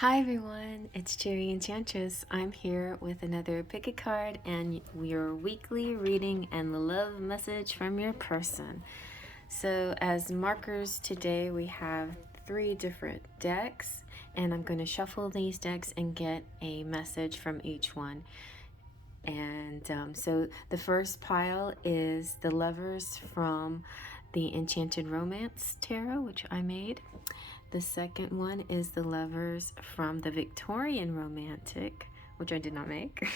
Hi everyone, it's Cherry Enchantress. I'm here with another pick a card and your weekly reading and the love message from your person. So as markers today we have 3 different decks, and I'm going to shuffle these decks and get a message from each one. And so the first pile is the Lovers from the Enchanted Romance Tarot, which I made. The second one is the Lovers from the Victorian Romantic, which I did not make.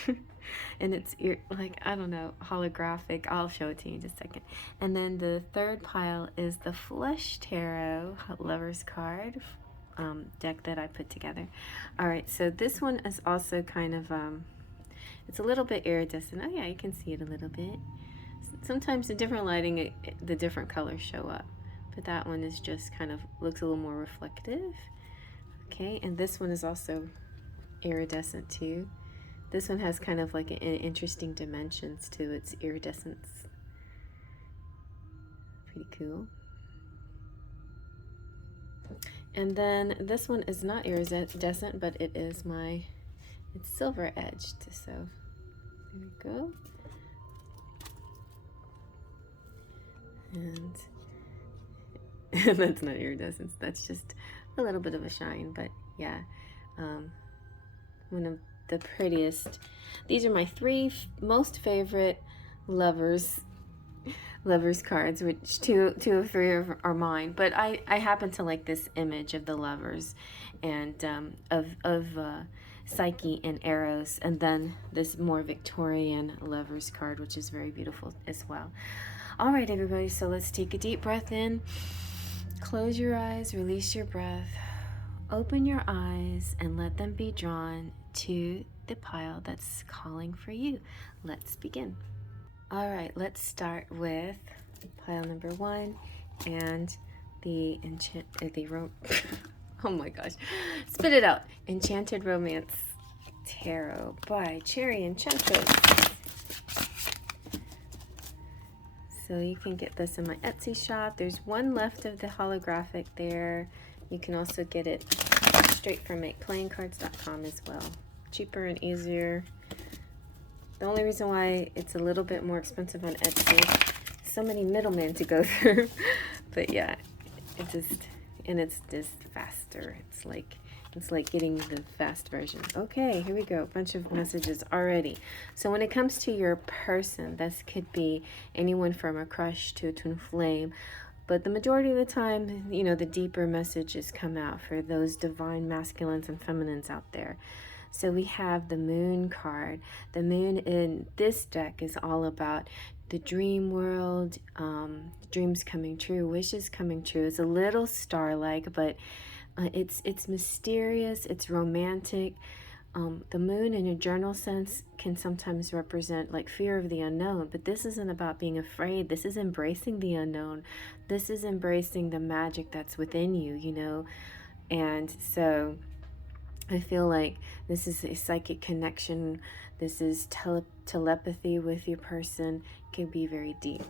And it's like, I don't know, holographic. I'll show it to you in just a second. And then the third pile is the Flush Tarot Lovers card deck that I put together. All right, so this one is also kind of, it's a little bit iridescent. Oh yeah, you can see it a little bit. Sometimes in different lighting, the different colors show up. But that one is just kind of looks a little more reflective. Okay, and this one is also iridescent too. This one has kind of like an interesting dimensions to its iridescence. Pretty cool. And then this one is not iridescent, but it is it's silver edged. So there we go. And that's not iridescence, that's just a little bit of a shine. But yeah, one of the prettiest. These are my 3 most favorite lovers cards, which two of 3 are mine, but I happen to like this image of the lovers and of Psyche and Eros, and then this more Victorian lovers card, which is very beautiful as well. All right, everybody, so let's take a deep breath in. Close your eyes, release your breath, open your eyes, and let them be drawn to the pile that's calling for you. Let's begin. All right, let's start with pile number 1 and the oh my gosh, spit it out. Enchanted Romance Tarot by Cherry Enchantress. So you can get this in my Etsy shop. There's one left of the holographic there. You can also get it straight from MakePlayingCards.com as well. Cheaper and easier. The only reason why it's a little bit more expensive on Etsy, so many middlemen to go through. But yeah, it's just faster. It's like getting the fast version. Okay, here we go. A bunch of messages already. So when it comes to your person, this could be anyone from a crush to a twin flame. But the majority of the time, you know, the deeper messages come out for those divine masculines and feminines out there. So we have the Moon card. The Moon in this deck is all about the dream world, dreams coming true, wishes coming true. It's a little star-like, but it's mysterious, it's romantic. The moon in a journal sense can sometimes represent like fear of the unknown, but this isn't about being afraid. This is embracing the unknown. This is embracing the magic that's within you, you know. And so I feel like this is a psychic connection. This is telepathy with your person. It can be very deep.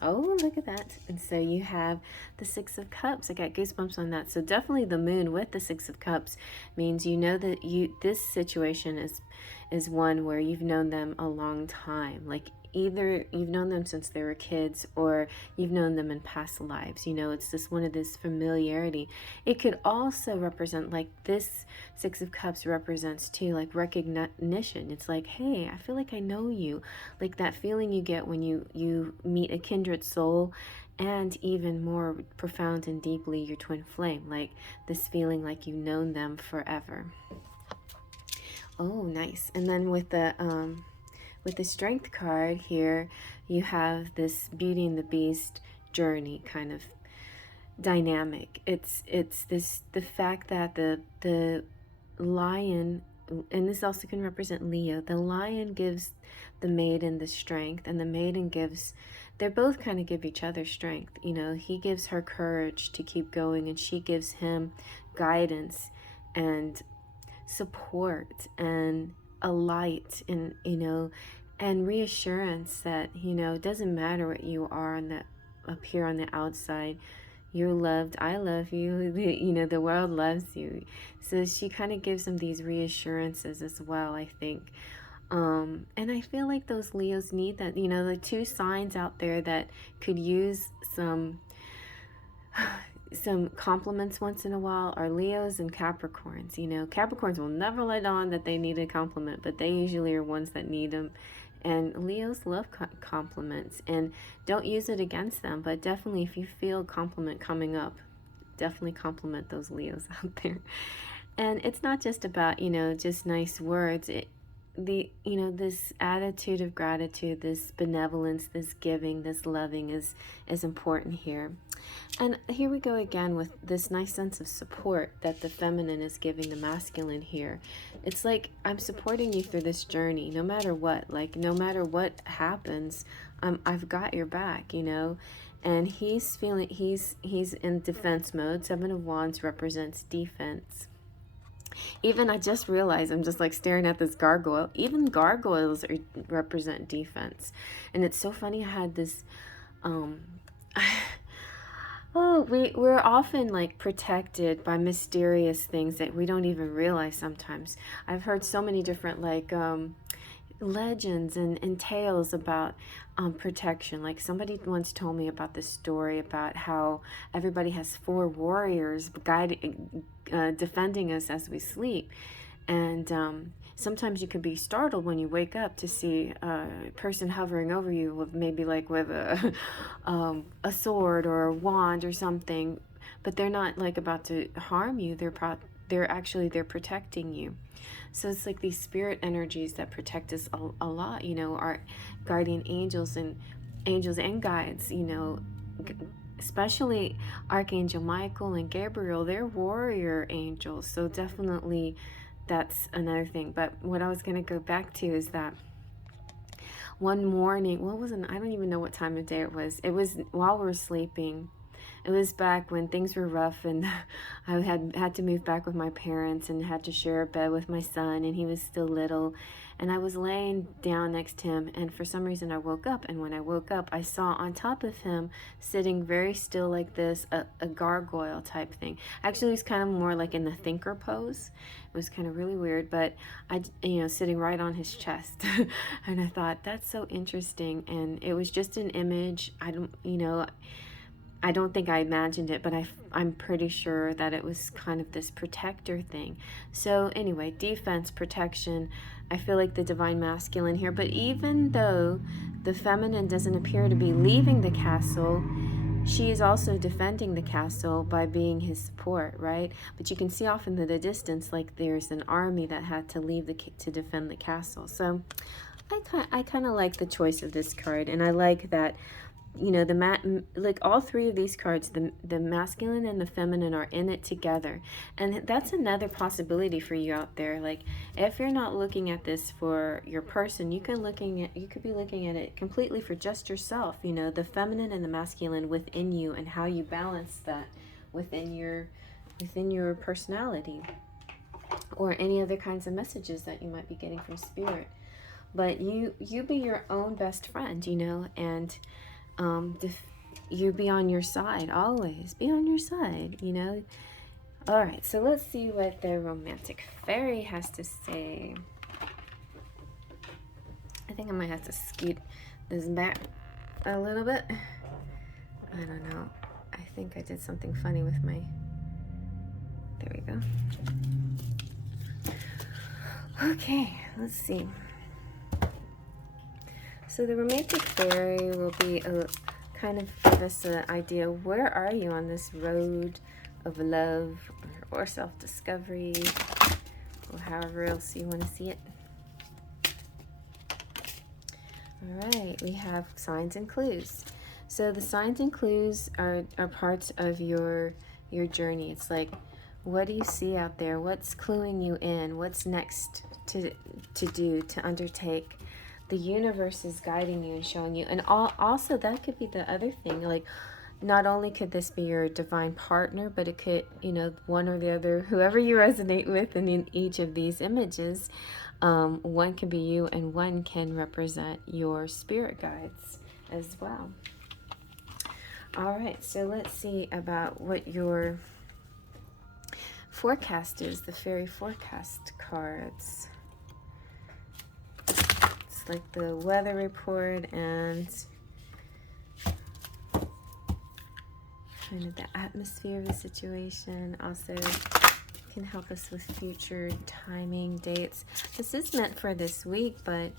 Oh, look at that. And so you have the 6 of Cups. I got goosebumps on that. So definitely the Moon with the 6 of Cups means you know that this situation is one where you've known them a long time. Like either you've known them since they were kids or you've known them in past lives. You know, it's just one of this familiarity. It could also represent, like this 6 of Cups represents too, like recognition. It's like, hey, I feel like I know you. Like that feeling you get when you meet a kindred soul, and even more profound and deeply your twin flame. Like this feeling like you've known them forever. Oh, nice. And then with the Strength card here, you have this Beauty and the Beast journey kind of dynamic. It's the fact that the lion, and this also can represent Leo, the lion gives the maiden the strength, and the maiden gives, they both kind of give each other strength. You know, he gives her courage to keep going, and she gives him guidance and support and a light, and you know, and reassurance that, you know, it doesn't matter what you are on the up here on the outside, you're loved, I love you, you know, the world loves you. So she kind of gives them these reassurances as well, I think. And I feel like those Leos need that, you know, the two signs out there that could use some compliments once in a while are Leos and Capricorns. You know, Capricorns will never let on that they need a compliment, but they usually are ones that need them. And Leos love compliments, and don't use it against them, but definitely if you feel a compliment coming up, definitely compliment those Leos out there. And it's not just about, you know, just nice words. You know, this attitude of gratitude, this benevolence, this giving, this loving is important here. And here we go again with this nice sense of support that the feminine is giving the masculine here. It's like, I'm supporting you through this journey, no matter what. Like, no matter what happens, I've got your back, you know. And he's feeling, he's in defense mode. Seven of Wands represents defense. Even, I just realized, I'm just like staring at this gargoyle. Even gargoyles represent defense. And it's so funny, I had this, oh, we're often like protected by mysterious things that we don't even realize sometimes. I've heard so many different like legends and tales about protection. Like somebody once told me about this story about how everybody has 4 warriors defending us as we sleep. And sometimes you can be startled when you wake up to see a person hovering over you with maybe like with a sword or a wand or something, but they're not like about to harm you. They're actually protecting you. So it's like these spirit energies that protect us a lot, you know, our guardian angels and guides, you know, especially Archangel Michael and Gabriel. They're warrior angels. So definitely that's another thing. But what I was going to go back to is that one morning, I don't even know what time of day it was. It was while we were sleeping. It was back when things were rough and I had to move back with my parents and had to share a bed with my son, and he was still little. And I was laying down next to him, and for some reason I woke up, and when I woke up I saw on top of him, sitting very still like this, a gargoyle type thing. Actually, it was kind of more like in the thinker pose. It was kind of really weird, but sitting right on his chest. And I thought, that's so interesting. And it was just an image. I don't think I imagined it, but I'm pretty sure that it was kind of this protector thing. So anyway, defense, protection, I feel like the divine masculine here. But even though the feminine doesn't appear to be leaving the castle, she is also defending the castle by being his support, right? But you can see off in the distance, like there's an army that had to leave to defend the castle. So I kind of like the choice of this card, and I like that, you know, like all 3 of these cards, the masculine and the feminine are in it together. And that's another possibility for you out there. Like, if you're not looking at this for your person, you could be looking at it completely for just yourself, you know, the feminine and the masculine within you, and how you balance that within your personality, or any other kinds of messages that you might be getting from spirit. But you be your own best friend, you know, and you be on your side. Always be on your side, you know. All right, so let's see what the romantic fairy has to say. I think I might have to scoot this back a little bit. I don't know. I think I did something funny with my... There we go. Okay, let's see. So the romantic fairy will be kind of give us an idea, where are you on this road of love or self-discovery, or however else you want to see it. All right, we have signs and clues. So the signs and clues are parts of your journey. It's like, what do you see out there? What's cluing you in? What's next to do, to undertake? The universe is guiding you and showing you. And also, that could be the other thing. Like, not only could this be your divine partner, but it could, you know, one or the other, whoever you resonate with, and in each of these images, one can be you and one can represent your spirit guides as well. All right, so let's see about what your forecast is, the Faery Forecast cards. It's like the weather report and kind of the atmosphere of the situation. Also can help us with future timing, dates. This is meant for this week, but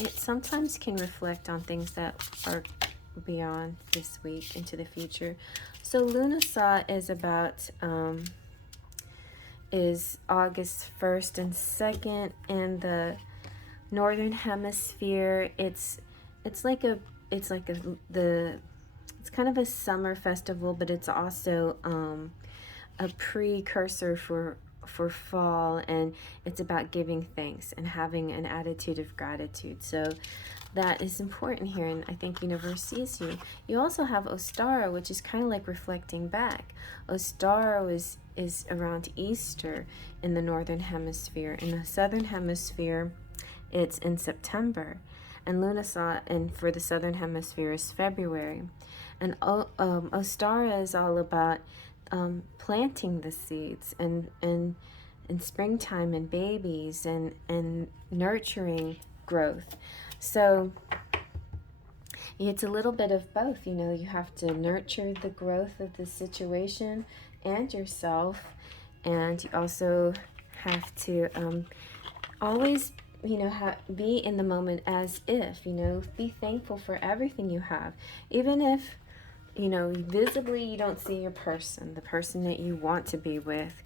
it sometimes can reflect on things that are beyond this week into the future. So Lunasa is about is August 1st and 2nd in the northern hemisphere. It's kind of a summer festival, but it's also a precursor for fall, and it's about giving thanks and having an attitude of gratitude. So that is important here, and I think universe sees you. You also have Ostara, which is kind of like reflecting back. Ostara is around Easter in the northern hemisphere. In the southern hemisphere, it's in September, and Lunasa, and for the southern hemisphere, is February. And Ostara is all about planting the seeds and springtime and babies and nurturing growth. So it's a little bit of both, you know. You have to nurture the growth of the situation and yourself, and you also have to always, you know, be in the moment as if, you know, be thankful for everything you have. Even if, you know, visibly you don't see your person, the person that you want to be with,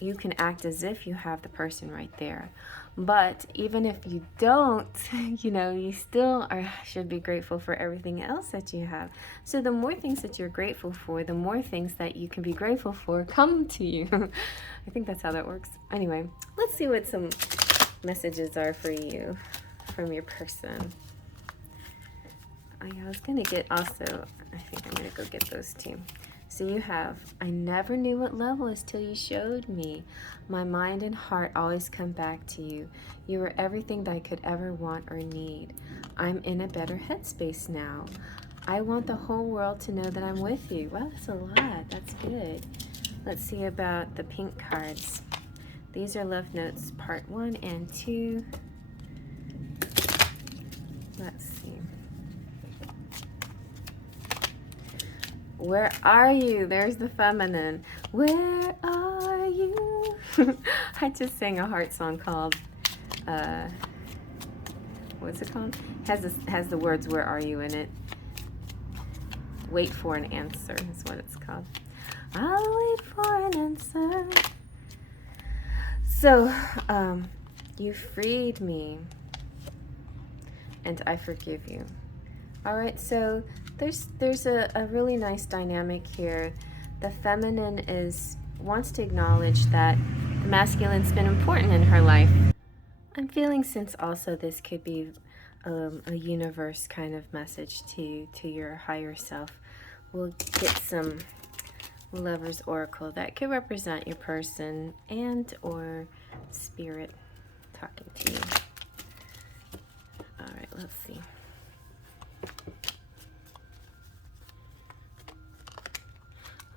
you can act as if you have the person right there. But even if you don't, you know, you still should be grateful for everything else that you have. So the more things that you're grateful for, the more things that you can be grateful for come to you. I think that's how that works. Anyway, let's see what some messages are for you from your person. I was going to get also, I think I'm going to go get those two. So you have, I never knew what love was till you showed me. My mind and heart always come back to you. You were everything that I could ever want or need. I'm in a better headspace now. I want the whole world to know that I'm with you. Wow, that's a lot. That's good. Let's see about the pink cards. These are love notes part 1 and 2. Let's see. Where are you? There's the feminine. Where are you? I just sang a heart song called, what's it called? Has the words "Where are you" in it. Wait for an answer is what it's called. I'll wait for an answer. So, you freed me, and I forgive you. All right, so there's a really nice dynamic here. The feminine wants to acknowledge that the masculine's been important in her life. I'm feeling, since also this could be a universe kind of message to your higher self, we'll get some Lover's Oracle that could represent your person and or spirit talking to you. All right, let's see.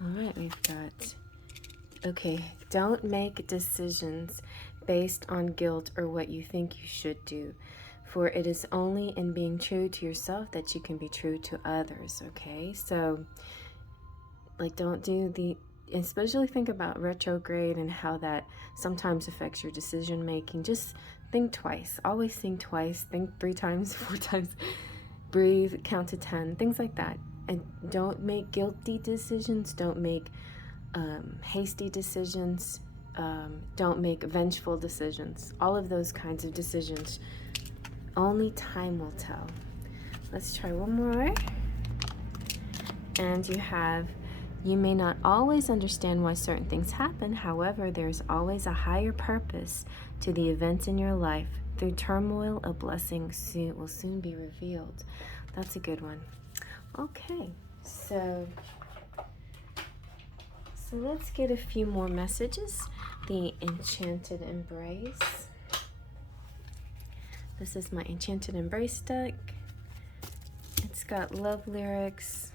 All right, we've got, okay, don't make decisions based on guilt or what you think you should do, for it is only in being true to yourself that you can be true to others, okay? So, like, don't do especially think about retrograde and how that sometimes affects your decision making. Just think twice. Always think twice. Think 3 times, 4 times. Breathe, count to 10, things like that. And don't make guilty decisions. Don't make hasty decisions. Don't make vengeful decisions. All of those kinds of decisions, only time will tell. Let's try one more. And you have, you may not always understand why certain things happen. However, there's always a higher purpose to the events in your life. Through turmoil, a blessing will soon be revealed. That's a good one. Okay, so let's get a few more messages. The Enchanted Embrace. This is my Enchanted Embrace deck. It's got love lyrics,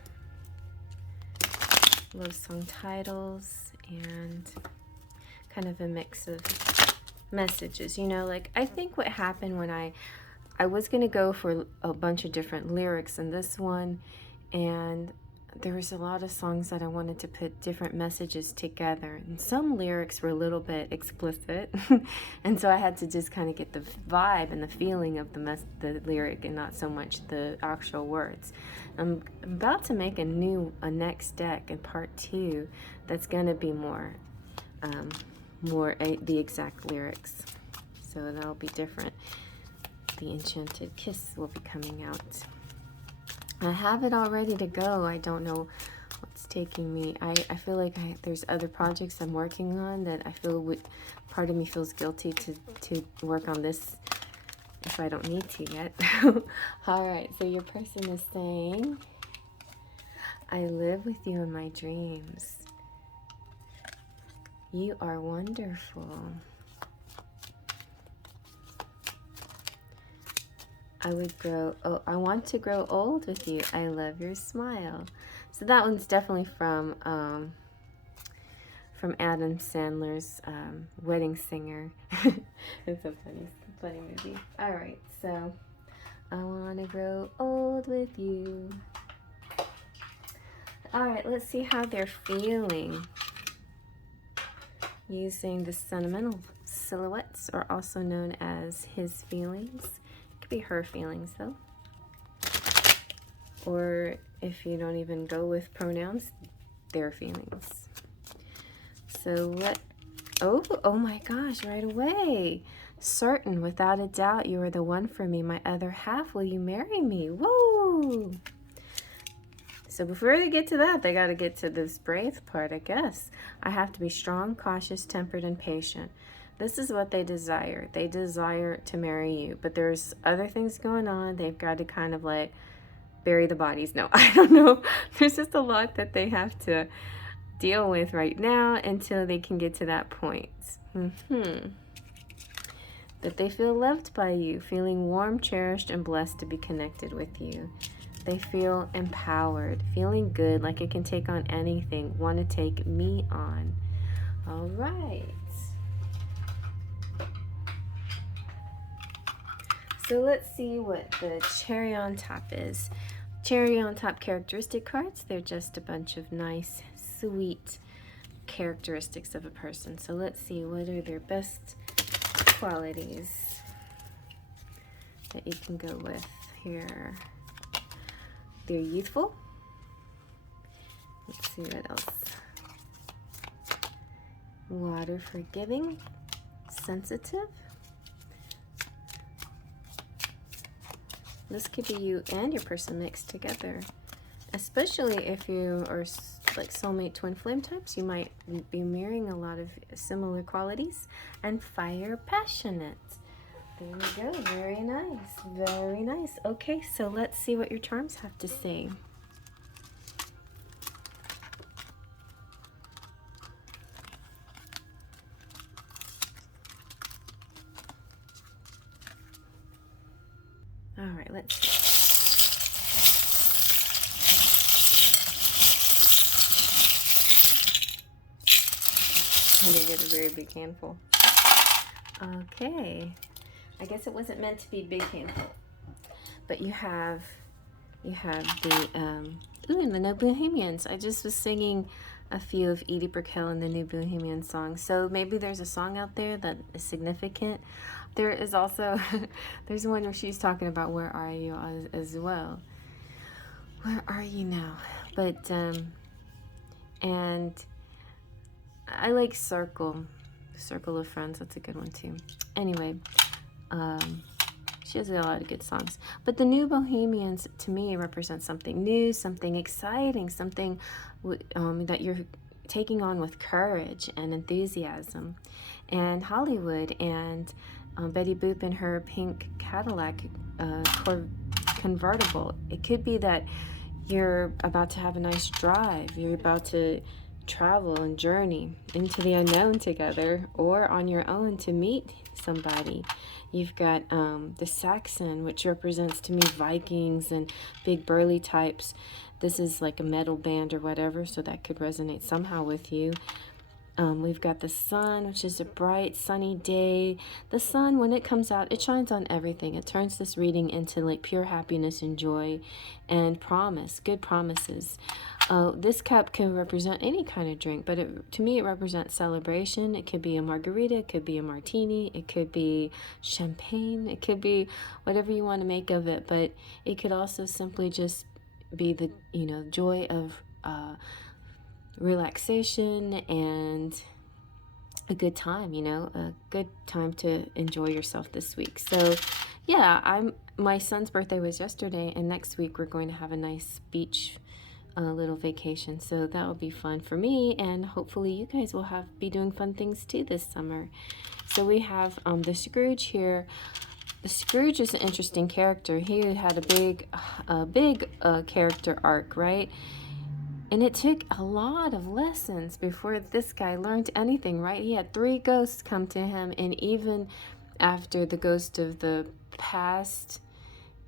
love song titles and kind of a mix of messages. You know, like I think what happened when I was gonna go for a bunch of different lyrics in this one, and there was a lot of songs that I wanted to put different messages together, and some lyrics were a little bit explicit and so I had to just kind of get the vibe and the feeling of the lyric and not so much the actual words. I'm about to make a next deck in part 2 that's gonna be more the exact lyrics, so that'll be different. The Enchanted Kiss will be coming out. I have it all ready to go. I don't know what's taking me. I feel like there's other projects I'm working on that I feel part of me feels guilty to work on this if I don't need to yet. All right, so your person is saying, I live with you in my dreams. You are wonderful. I want to grow old with you. I love your smile. So that one's definitely from Adam Sandler's Wedding Singer. It's a funny movie. All right, so I want to grow old with you. All right, let's see how they're feeling using the Sentimental Silhouettes, or also known as his feelings. Be her feelings though, or if you don't even go with pronouns, their feelings. So what? Oh my gosh, right away. Certain, without a doubt, you are the one for me, my other half. Will you marry me? Whoa. So before they get to that, they got to get to this brave part, I guess. I have to be strong, cautious, tempered, and patient. This is what they desire. They desire to marry you, but there's other things going on. They've got to kind of like bury the bodies. No, I don't know. There's just a lot that they have to deal with right now until they can get to that point. That they feel loved by you, feeling warm, cherished, and blessed to be connected with you. They feel empowered, feeling good, like it can take on anything. Want to take me on. All right. So let's see what the cherry on top is. Cherry on top characteristic cards, they're just a bunch of nice, sweet characteristics of a person. So let's see, what are their best qualities that you can go with here? They're youthful. Let's see what else. Water forgiving, sensitive. This could be you and your person mixed together, especially if you are like soulmate twin flame types. You might be mirroring a lot of similar qualities. And fire passionate. There we go. Very nice. Very nice. Okay, so let's see what your charms have to say. All right, let's see. I'm gonna get a very big handful. Okay, I guess it wasn't meant to be big handful, but you have the and the No Bohemians. I just was singing a few of Edie Brickell and the New Bohemian songs, so maybe there's a song out there that is significant. There is also, there's one where she's talking about where are you as well. Where are you now? But, and I like Circle of Friends. That's a good one too. Anyway, she has a lot of good songs. But the New Bohemians, to me, represent something new, something exciting, something that you're taking on with courage and enthusiasm. And Hollywood and Betty Boop in her pink Cadillac convertible. It could be that you're about to have a nice drive. You're about to travel and journey into the unknown together, or on your own to meet somebody. You've got the Saxon, which represents to me Vikings and big burly types. this is like a metal band or whatever, so that could resonate somehow with you. We've got the sun, which is a bright, sunny day. The sun, when it comes out, it shines on everything. It turns this reading into like pure happiness and joy and promise, good promises. This cup can represent any kind of drink, but to me it represents celebration. It could be a margarita, it could be a martini, it could be champagne, it could be whatever you want to make of it, but it could also simply just be the, joy of relaxation and a good time, a good time to enjoy yourself this week. So yeah, my son's birthday was yesterday, and next week we're going to have a nice beach little vacation, so that will be fun for me, and hopefully you guys will be doing fun things too this summer. So we have the Scrooge here. The Scrooge is an interesting character. He had a big character arc, right? And it took a lot of lessons before this guy learned anything, right? He had 3 ghosts come to him, and even after the ghost of the past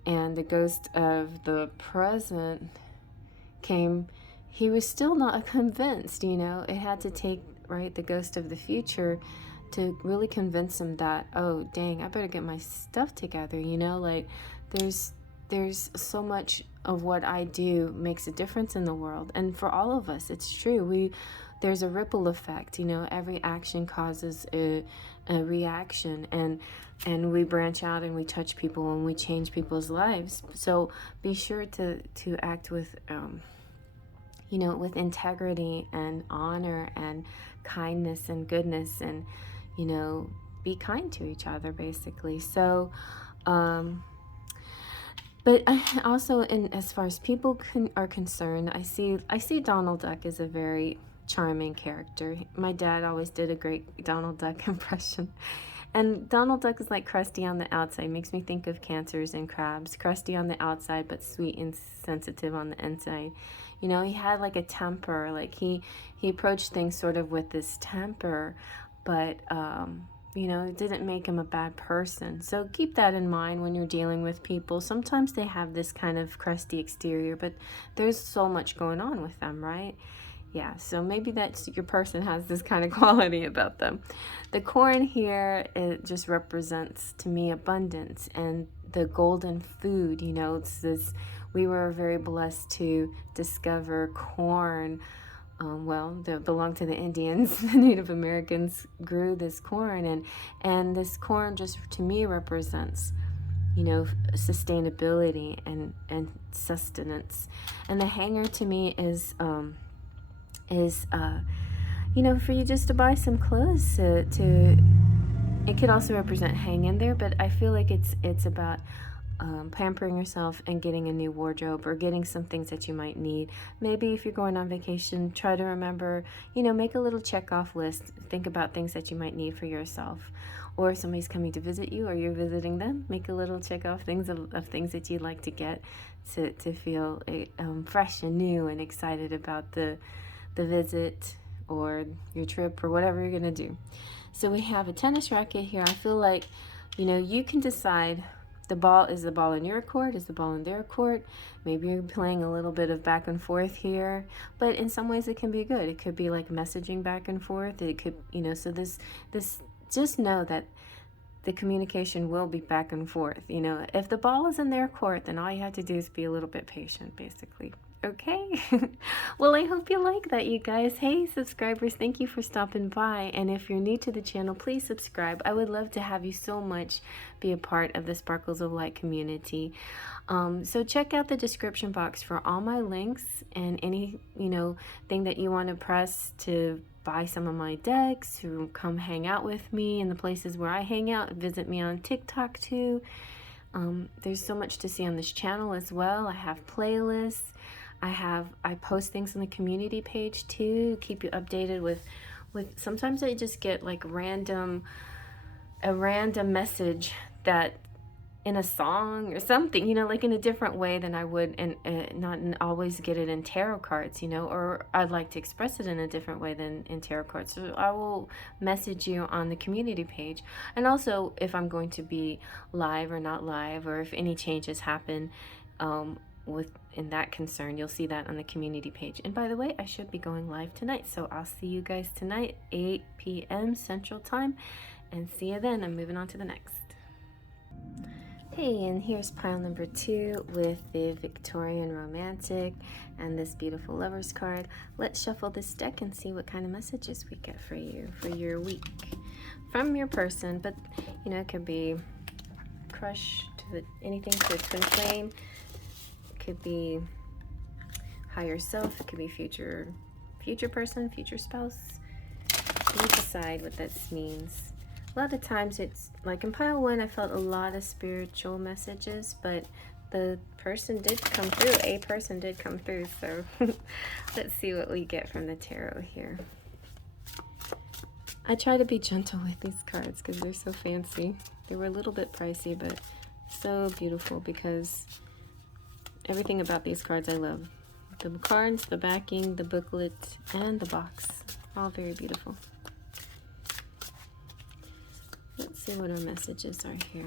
and the ghost of the present came, he was still not convinced, It had to take, right, the ghost of the future to really convince him that, oh, dang, I better get my stuff together, like there's so much of what I do makes a difference in the world. And for all of us, it's true. There's a ripple effect, every action causes a reaction, and we branch out and we touch people and we change people's lives. So be sure to act with, with integrity and honor and kindness and goodness, and, be kind to each other, basically. So, but also, as far as people are concerned, I see Donald Duck as a very charming character. My dad always did a great Donald Duck impression. And Donald Duck is like crusty on the outside. Makes me think of cancers and crabs. Crusty on the outside, but sweet and sensitive on the inside. He had like a temper. Like he approached things sort of with this temper, but it didn't make him a bad person. So keep that in mind when you're dealing with people. Sometimes they have this kind of crusty exterior, but there's so much going on with them, right? Yeah, so maybe that's your person has this kind of quality about them. The corn here, it just represents to me abundance and the golden food. It's this, we were very blessed to discover corn. They belong to the Indians. The Native Americans grew this corn, and this corn just to me represents, sustainability and sustenance. And the hanger to me is for you just to buy some clothes to it could also represent hang in there, but I feel like it's about pampering yourself and getting a new wardrobe, or getting some things that you might need. Maybe if you're going on vacation, try to remember, make a little check-off list. Think about things that you might need for yourself. Or if somebody's coming to visit you or you're visiting them, make a little check-off things of things that you'd like to get to feel fresh and new and excited about the visit or your trip or whatever you're going to do. So we have a tennis racket here. I feel like, you can decide. The ball, is the ball in your court? Is the ball in their court? Maybe you're playing a little bit of back and forth here, but in some ways it can be good. It could be like messaging back and forth. It could, so this, just know that the communication will be back and forth. If the ball is in their court, then all you have to do is be a little bit patient, basically. Okay? Well, I hope you like that, you guys. Hey, subscribers, thank you for stopping by. And if you're new to the channel, please subscribe. I would love to have you so much be a part of the Sparkles of Light community. So check out the description box for all my links and any, thing that you want to press to buy some of my decks, to come hang out with me in the places where I hang out. Visit me on TikTok too. There's so much to see on this channel as well. I have playlists. I post things on the community page too, keep you updated with sometimes I just get like a random message that in a song or something, like in a different way than I would, and not always get it in tarot cards, or I'd like to express it in a different way than in tarot cards. So I will message you on the community page. And also if I'm going to be live or not live, or if any changes happen, in that concern, you'll see that on the community page. And by the way, I should be going live tonight, so I'll see you guys tonight, 8 p.m. Central Time, and see you then. I'm moving on to the next. Hey, and here's pile number 2 with the Victorian Romantic and this beautiful Lovers card. Let's shuffle this deck and see what kind of messages we get for you for your week from your person. But you know, it could be crush to anything to a twin flame. It could be higher self. It could be future person, future spouse. You decide what this means. A lot of times it's like in pile 1, I felt a lot of spiritual messages, but the person did come through. A person did come through. So let's see what we get from the tarot here. I try to be gentle with these cards because they're so fancy. They were a little bit pricey, but so beautiful because everything about these cards I love. The cards, the backing, the booklet, and the box. All very beautiful. Let's see what our messages are here.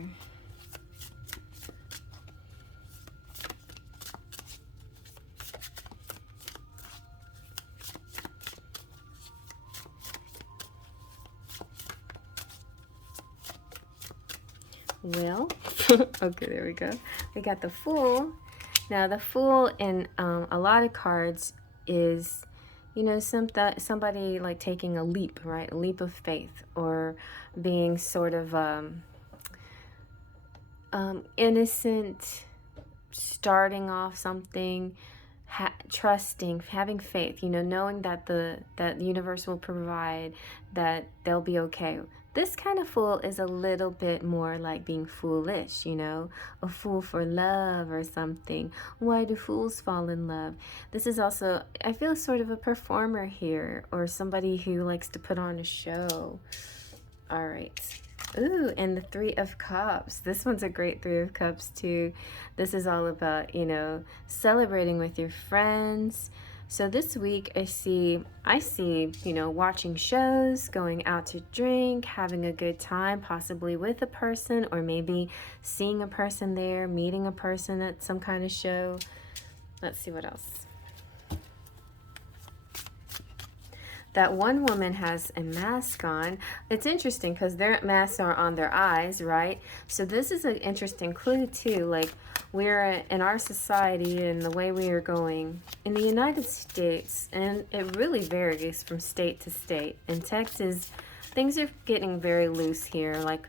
Well, okay, there we go. We got the Fool. Now, the Fool in a lot of cards is, you know, somebody like taking a leap, right? A leap of faith, or being sort of innocent, starting off something, trusting, having faith, you know, knowing that that the universe will provide, that they'll be okay. This kind of Fool is a little bit more like being foolish, you know, a fool for love or something. Why do fools fall in love? This is also, I feel, sort of a performer here, or somebody who likes to put on a show. All right. Ooh, and the 3 of Cups. This one's a great 3 of Cups too. This is all about, you know, celebrating with your friends. So this week I see, you know, watching shows, going out to drink, having a good time, possibly with a person, or maybe seeing a person there, meeting a person at some kind of show. Let's see what else. That one woman has a mask on. It's interesting because their masks are on their eyes, right? So this is an interesting clue too. Like, we're in our society and the way we are going in the United States, and it really varies from state to state. In Texas, things are getting very loose here. Like,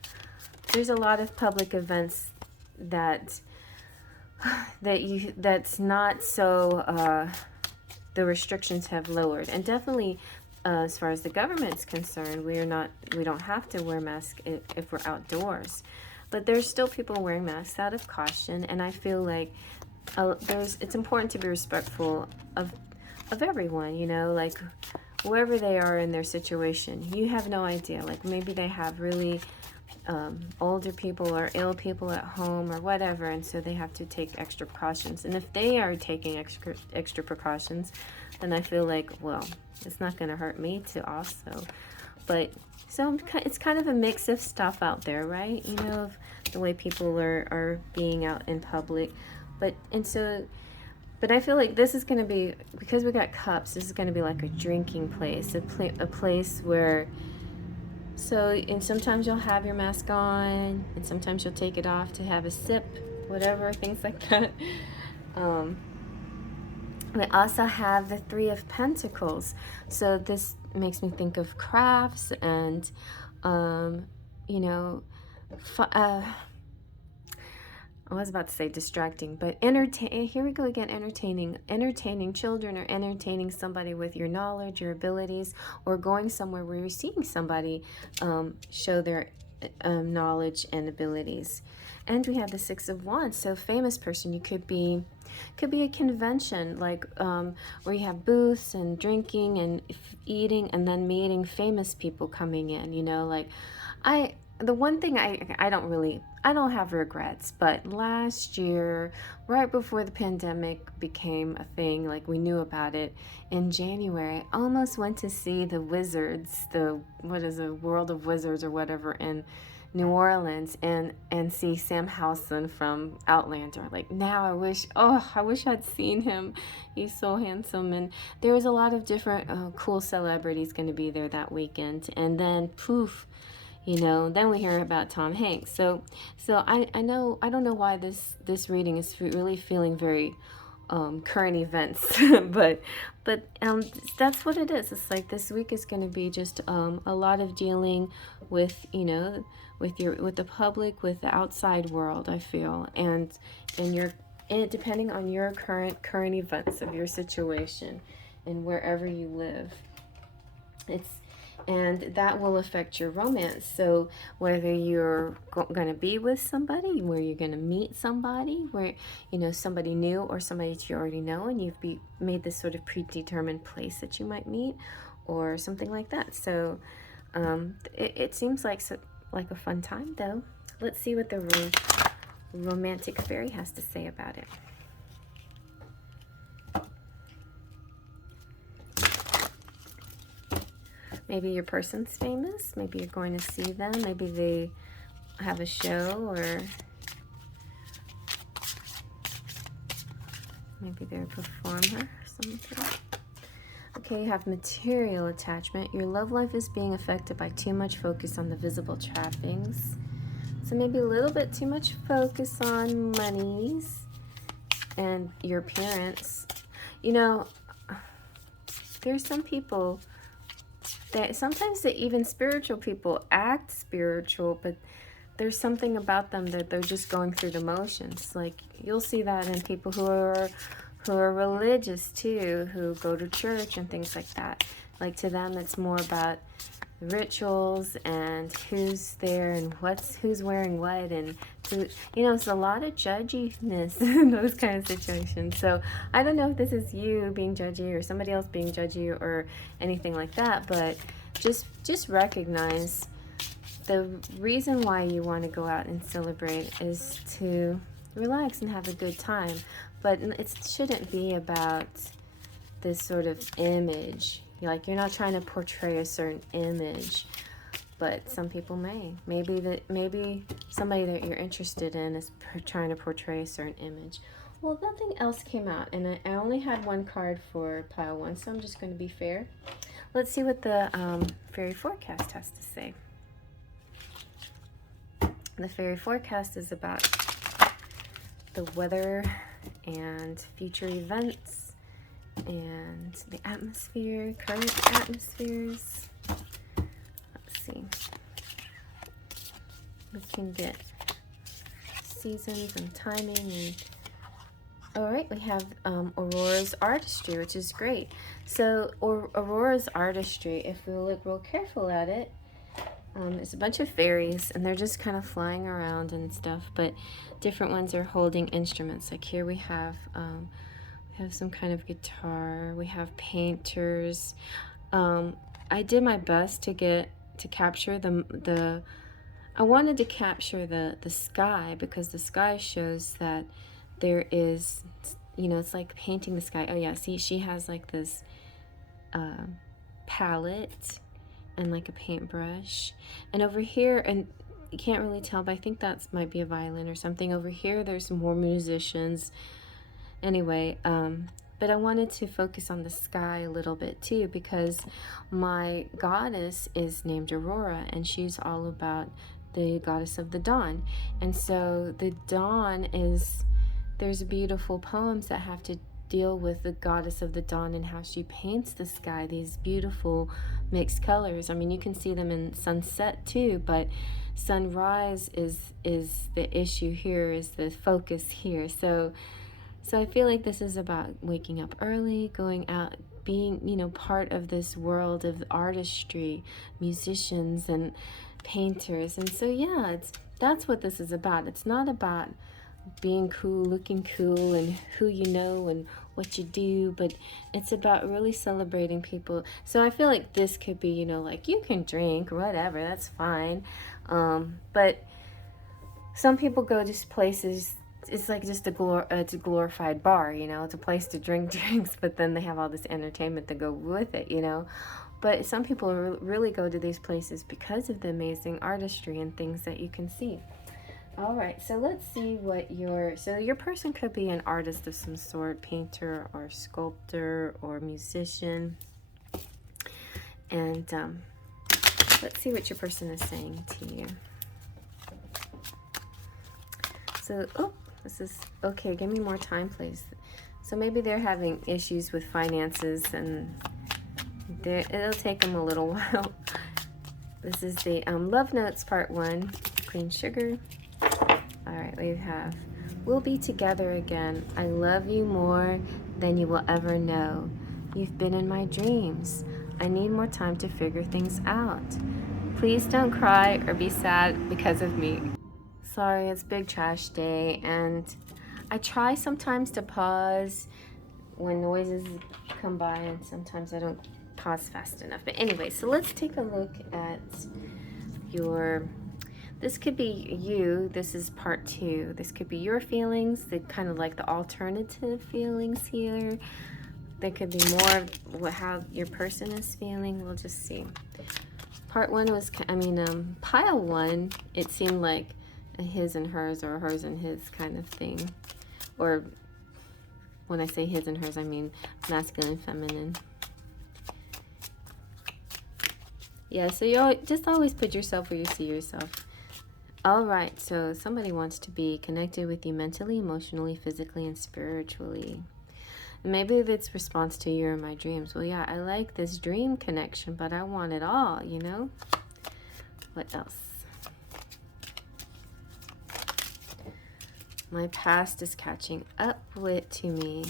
there's a lot of public events that's not so, the restrictions have lowered, and definitely as far as the government's concerned, we don't have to wear masks if we're outdoors. But there's still people wearing masks out of caution, and I feel like it's important to be respectful of everyone, you know, like wherever they are in their situation. You have no idea, like maybe they have really older people or ill people at home or whatever, and so they have to take extra precautions. And if they are taking extra precautions, then I feel like, well, it's not going to hurt me to also. But so it's kind of a mix of stuff out there, right? You know, of the way people are being out in public. But I feel like this is going to be, because we got cups, this is going to be like a drinking place, a place where, and sometimes you'll have your mask on, and sometimes you'll take it off to have a sip, whatever, things like that. We also have the 3 of Pentacles. So this makes me think of crafts and, you know, I was about to say distracting, but here we go again, entertaining children, or entertaining somebody with your knowledge, your abilities, or going somewhere where you're seeing somebody show their knowledge and abilities. And we have the 6 of Wands. So famous person, you could be a convention, like where you have booths and drinking and eating, and then meeting famous people coming in, you know. Like, the one thing I don't have regrets, but last year, right before the pandemic became a thing, like we knew about it, in January, I almost went to see the Wizards, World of Wizards or whatever, in New Orleans and see Sam Housen from Outlander. Like, now I wish I'd seen him. He's so handsome. And there was a lot of different cool celebrities going to be there that weekend. And then poof, you know, then we hear about Tom Hanks. So I don't know why this reading is really feeling very current events, but that's what it is. It's like this week is going to be just a lot of dealing with, you know, with the public, with the outside world, I feel, and depending on your current events of your situation and wherever you live, and that will affect your romance. So whether you're going to be with somebody, where you're going to meet somebody, where, you know, somebody new or somebody that you already know, and you've made this sort of predetermined place that you might meet, or something like that. So it seems like a fun time, though. Let's see what the romantic fairy has to say about it. Maybe your person's famous. Maybe you're going to see them. Maybe they have a show, or maybe they're a performer or something. Okay, you have material attachment. Your love life is being affected by too much focus on the visible trappings. So maybe a little bit too much focus on monies and your appearance. You know, there's some people that sometimes even spiritual people act spiritual, but there's something about them that they're just going through the motions. Like, you'll see that in people who are religious too, who go to church and things like that. Like, to them it's more about rituals and who's there and who's wearing what, and you know, it's a lot of judginess in those kind of situations. So I don't know if this is you being judgy or somebody else being judgy or anything like that, but just recognize the reason why you want to go out and celebrate is to relax and have a good time. But it shouldn't be about this sort of image. Like, you're not trying to portray a certain image, but some people may. Maybe somebody that you're interested in is trying to portray a certain image. Well, nothing else came out, and I only had one card for pile 1, so I'm just going to be fair. Let's see what the Faery Forecast has to say. The Faery Forecast is about the weather and future events and the atmosphere, current atmospheres. Let's see. We can get seasons and timing. And all right, we have Aurora's artistry, which is great. So Aurora's artistry, if we look real careful at it, it's a bunch of fairies, and they're just kind of flying around and stuff, but different ones are holding instruments. Like here we have some kind of guitar, we have painters. I did my best to capture I wanted to capture the sky, because the sky shows that there is, you know, it's like painting the sky. Oh yeah, see, she has like this palette and like a paintbrush, and over here, and you can't really tell, but I think that might be a violin or something. Over here there's more musicians. Anyway, but I wanted to focus on the sky a little bit too, because my goddess is named Aurora, and she's all about the goddess of the dawn. And so the dawn there's beautiful poems that have to deal with the goddess of the dawn and how she paints the sky, these beautiful mixed colors. I mean, you can see them in sunset too, but sunrise is the issue here, is the focus here. So I feel like this is about waking up early, going out, being, you know, part of this world of artistry, musicians and painters. And so yeah, that's what this is about. It's not about being cool, looking cool, and who you know and what you do, but it's about really celebrating people. So I feel like this could be, you know, like, you can drink, whatever, that's fine. But some people go to places, it's like just it's a glorified bar, you know, it's a place to drink drinks, but then they have all this entertainment to go with it, you know. But some people really go to these places because of the amazing artistry and things that you can see. All right, so let's see what your person could be an artist of some sort, painter or sculptor or musician. And let's see what your person is saying to you. So, oh, this is, okay, give me more time, please. So maybe they're having issues with finances, and it'll take them a little while. This is the Love Notes Part 1, Queen Sugar. All right, we have, we'll be together again. I love you more than you will ever know. You've been in my dreams. I need more time to figure things out. Please don't cry or be sad because of me. Sorry, it's big trash day, and I try sometimes to pause when noises come by, and sometimes I don't pause fast enough. But anyway, so let's take a look at your, this could be you. This is part 2. This could be your feelings, the kind of like the alternative feelings here. There could be more of how your person is feeling. We'll just see. Part 1 was, pile 1, it seemed like a his and hers, or hers and his kind of thing. Or when I say his and hers, I mean masculine, feminine. Yeah, so you just always put yourself where you see yourself. All right, so somebody wants to be connected with you mentally, emotionally, physically, and spiritually. Maybe it's response to you're in my dreams. Well, yeah, I like this dream connection, but I want it all, you know? What else? My past is catching up to me.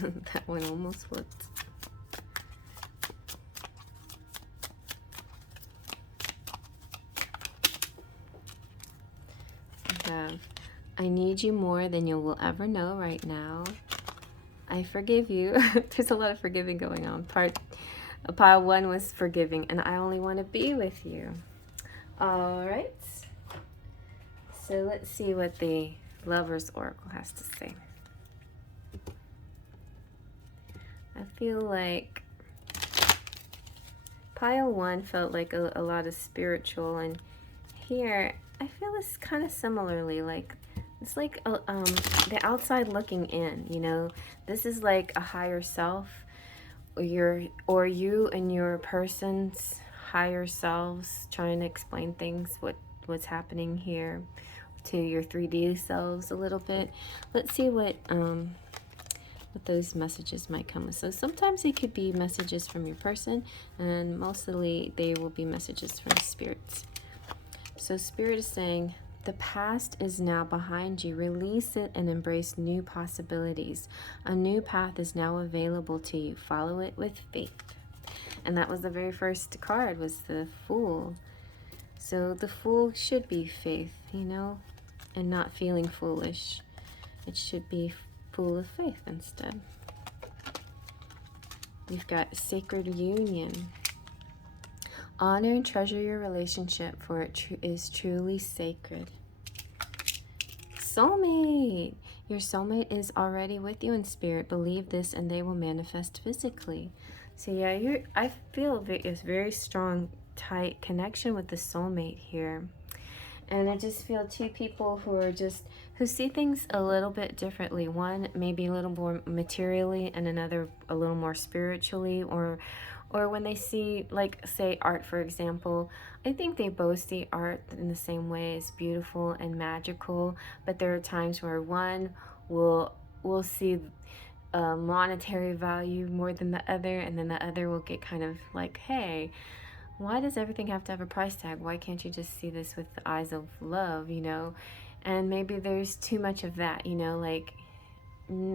That one almost worked. I have, I need you more than you will ever know right now. I forgive you. There's a lot of forgiving going on. Pile 1 was forgiving, and I only want to be with you. All right. So let's see what the Lover's Oracle has to say. I feel like pile 1 felt like a lot of spiritual, and here I feel it's kind of similarly, like it's like the outside looking in, you know. This is like a higher self, or you and your person's higher selves trying to explain things, what's happening here to your 3D selves a little bit. Let's see what those messages might come with. So sometimes it could be messages from your person, and mostly they will be messages from spirits. So Spirit is saying, the past is now behind you. Release it and embrace new possibilities. A new path is now available to you. Follow it with faith. And that was the very first card, was the Fool. So the Fool should be faith, you know, and not feeling foolish. It should be full of faith instead. You've got Sacred Union. Honor and treasure your relationship, for it is truly sacred. Soulmate. Your soulmate is already with you in spirit. Believe this and they will manifest physically. So yeah, I feel a very strong, tight connection with the soulmate here. And I just feel two people who see things a little bit differently. One maybe a little more materially, and another a little more spiritually, or when they see, like, say, art, for example, I think they both see art in the same way as beautiful and magical, but there are times where one will see monetary value more than the other, and then the other will get kind of like, hey, why does everything have to have a price tag? Why can't you just see this with the eyes of love, you know? And maybe there's too much of that, you know, like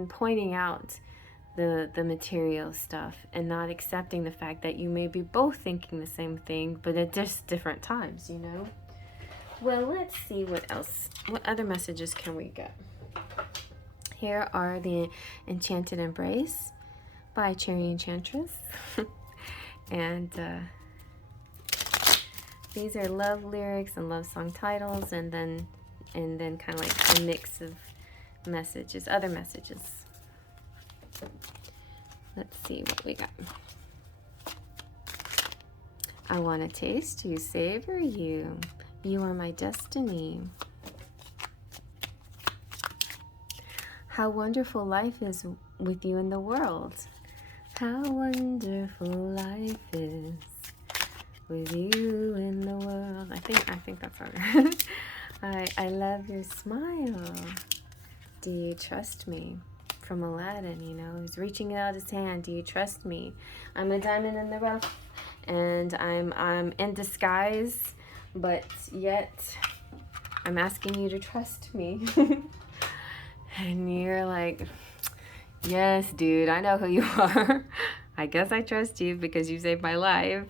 pointing out the material stuff and not accepting the fact that you may be both thinking the same thing, but at just different times, you know? Well, let's see what other messages can we get. Here are the Enchanted Embrace by byCherryEnchantress. And these are love lyrics and love song titles, and then kind of like a mix of messages, other messages. Let's see what we got. I want to taste you, savor you. You are my destiny. How wonderful life is with you in the world. How wonderful life is with you in the world. I think that's all right. I love your smile. Do you trust me? From Aladdin, you know, he's reaching out his hand. Do you trust me? I'm a diamond in the rough, and I'm in disguise, but yet I'm asking you to trust me. And you're like, yes, dude, I know who you are. I guess I trust you because you saved my life.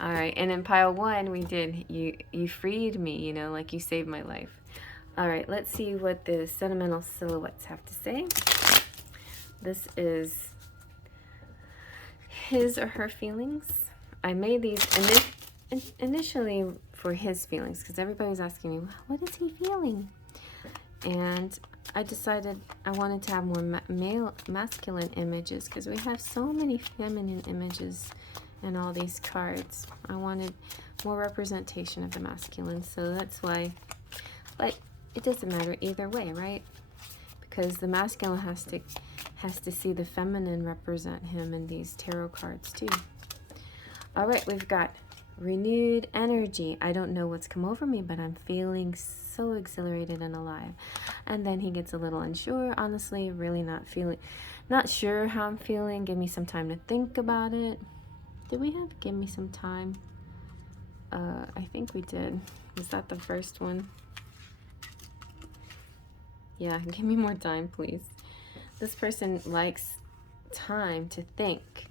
All right, and in pile 1, we did, you freed me, you know, like you saved my life. All right, let's see what the Sentimental Silhouettes have to say. This is his or her feelings. I made these initially for his feelings because everybody was asking me, what is he feeling? And I decided I wanted to have more masculine images because we have so many feminine images in all these cards. I wanted more representation of the masculine, so that's why. But it doesn't matter either way, right? Because the masculine has to see the feminine represent him in these tarot cards too. All right, we've got renewed energy. I don't know what's come over me, but I'm feeling so exhilarated and alive. And then he gets a little unsure. Honestly, really not sure how I'm feeling. Give me some time to think about it. Did we have give me some time? I think we did. Was that the first one? Yeah, give me more time, please. This person likes time to think,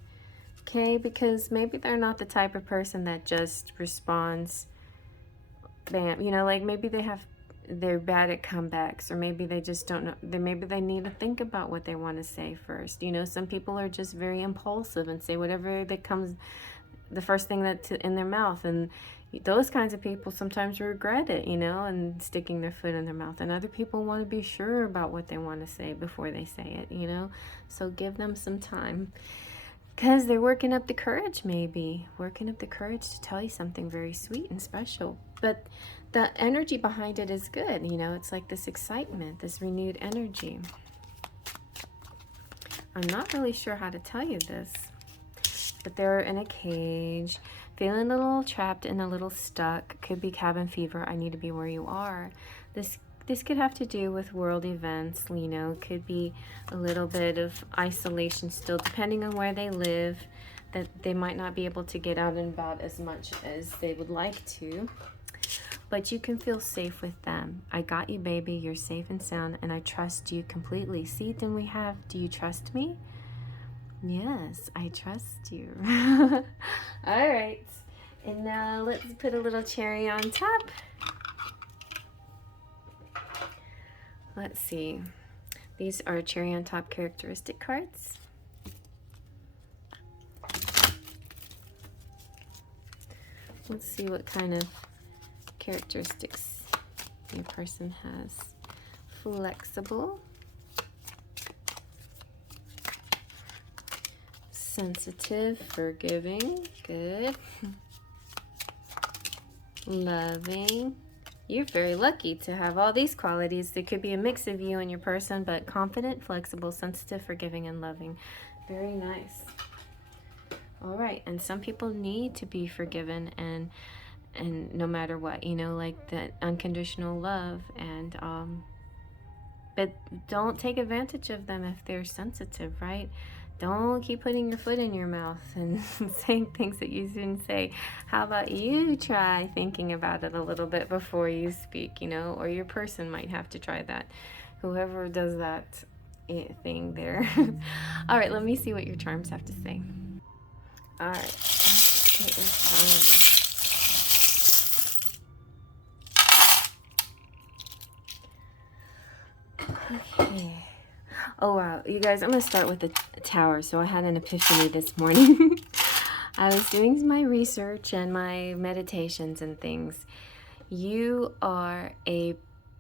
okay? Because maybe they're not the type of person that just responds, bam. You know, like maybe they're bad at comebacks, or maybe they just don't know. Maybe they need to think about what they want to say first. You know, some people are just very impulsive and say whatever that comes, the first thing that's in their mouth, and those kinds of people sometimes regret it, you know, and sticking their foot in their mouth. And other people want to be sure about what they want to say before they say it, you know. So give them some time because they're working up the courage, maybe working up the courage to tell you something very sweet and special. But the energy behind it is good, you know. It's like this excitement, this renewed energy. I'm not really sure how to tell you this, but they're in a cage, feeling a little trapped and a little stuck. Could be cabin fever. I need to be where you are. This could have to do with world events, you know. Could be a little bit of isolation still, depending on where they live, that they might not be able to get out and about as much as they would like to. But you can feel safe with them. I got you, baby. You're safe and sound, and I trust you completely. See, then we have, do you trust me? Yes, I trust you. All right, and now let's put a little cherry on top. Let's see. These are cherry on top characteristic cards. Let's see what kind of characteristics your person has. Flexible, sensitive, forgiving, good. Loving. You're very lucky to have all these qualities. There could be a mix of you and your person, but confident, flexible, sensitive, forgiving, and loving. Very nice. All right, and some people need to be forgiven and no matter what, you know, like that unconditional love, and but don't take advantage of them if they're sensitive, right? Don't keep putting your foot in your mouth and saying things that you shouldn't say. How about you try thinking about it a little bit before you speak, you know, or your person might have to try that. Whoever does that thing there. All right, let me see what your charms have to say. All right, get your charms. Okay. Oh wow, you guys, I'm gonna start with the tower. So I had an epiphany this morning. I was doing my research and my meditations and things. You are a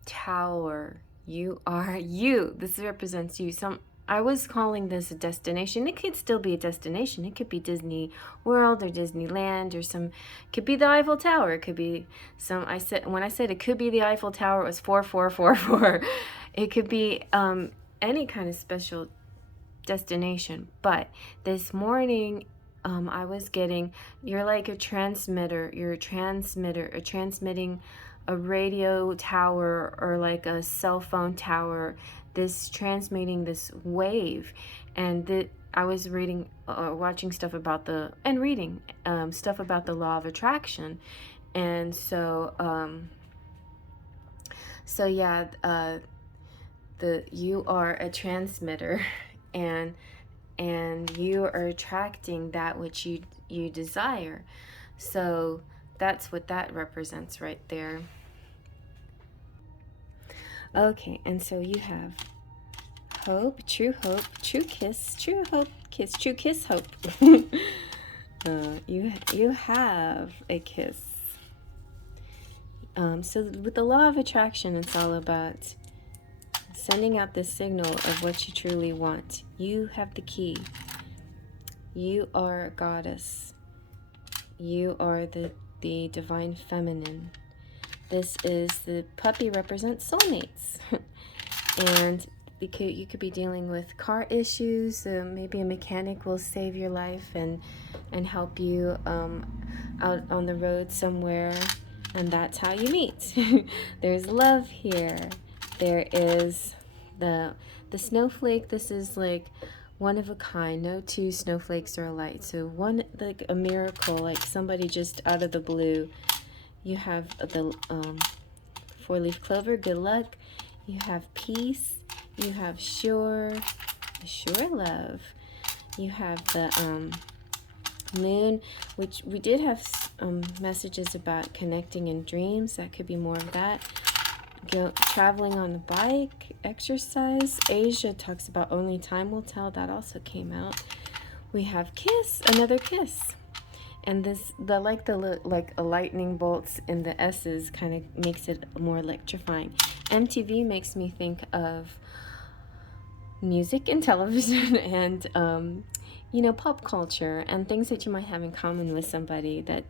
tower. You are you. This represents you. I was calling this a destination. It could still be a destination. It could be Disney World or Disneyland or some, it could be the Eiffel Tower. It could be some, when I said it could be the Eiffel Tower, it was 4444. It could be any kind of special destination. But this morning, I was getting, you're like a transmitter. You're a transmitting a radio tower or like a cell phone tower, this transmitting this wave. And I was reading, watching stuff about reading stuff about the law of attraction. And so yeah, you are a transmitter, and you are attracting that which you desire. So that's what that represents right there. Okay, and so you have hope, true kiss, true hope, kiss, true kiss, hope. You have a kiss. So with the law of attraction, it's all about sending out this signal of what you truly want. You have the key. You are a goddess. You are the divine feminine. This is, the puppy represents soulmates. And because you could be dealing with car issues, maybe a mechanic will save your life and help you out on the road somewhere, and that's how you meet. There's love here. There is the snowflake. This is like one of a kind. No two snowflakes are alike. So one, like a miracle, like somebody just out of the blue. You have the 4-leaf clover, good luck. You have peace. You have sure love. You have the moon, which we did have messages about connecting in dreams. That could be more of that. Traveling on the bike, exercise. Asia talks about only time will tell. That also came out. We have kiss, another kiss. And this, like a lightning bolts in the S's, kind of makes it more electrifying. MTV makes me think of music and television and pop culture and things that you might have in common with somebody that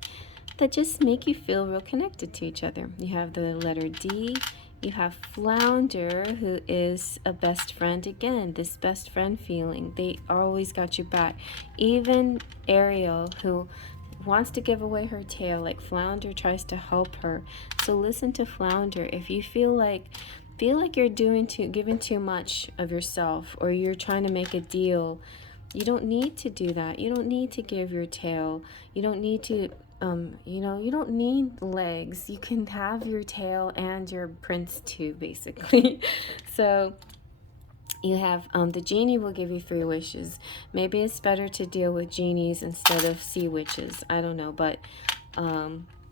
just make you feel real connected to each other. You have the letter D. You have Flounder, who is a best friend. Again, this best friend feeling. They always got you back. Even Ariel, who wants to give away her tail, like Flounder tries to help her. So listen to Flounder. If you feel like you're giving too much of yourself, or you're trying to make a deal, you don't need to do that. You don't need to give your tail. You don't need to you don't need legs. You can have your tail and your prince too, basically. So you have the genie will give you 3 wishes. Maybe it's better to deal with genies instead of sea witches. I don't know, but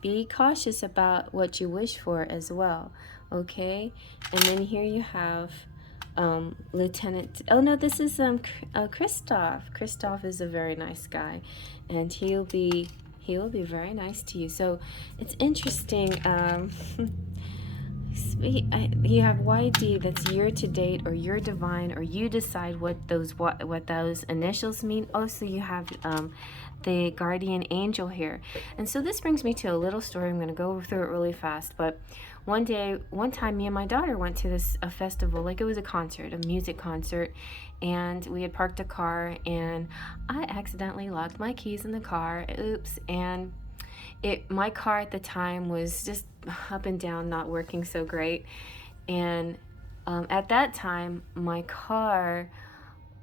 be cautious about what you wish for as well. Okay, and then here you have Lieutenant. Oh no, this is Kristoff. Kristoff is a very nice guy, and he will be very nice to you. So it's interesting. You have YD, that's year to date, or you're divine, or you decide what those initials mean. Also, you have the guardian angel here. And so this brings me to a little story. I'm going to go through it really fast. But one time, me and my daughter went to a festival, like it was a music concert, and we had parked a car, and I accidentally locked my keys in the car. Oops. And my car at the time was just up and down, not working so great. And at that time, my car,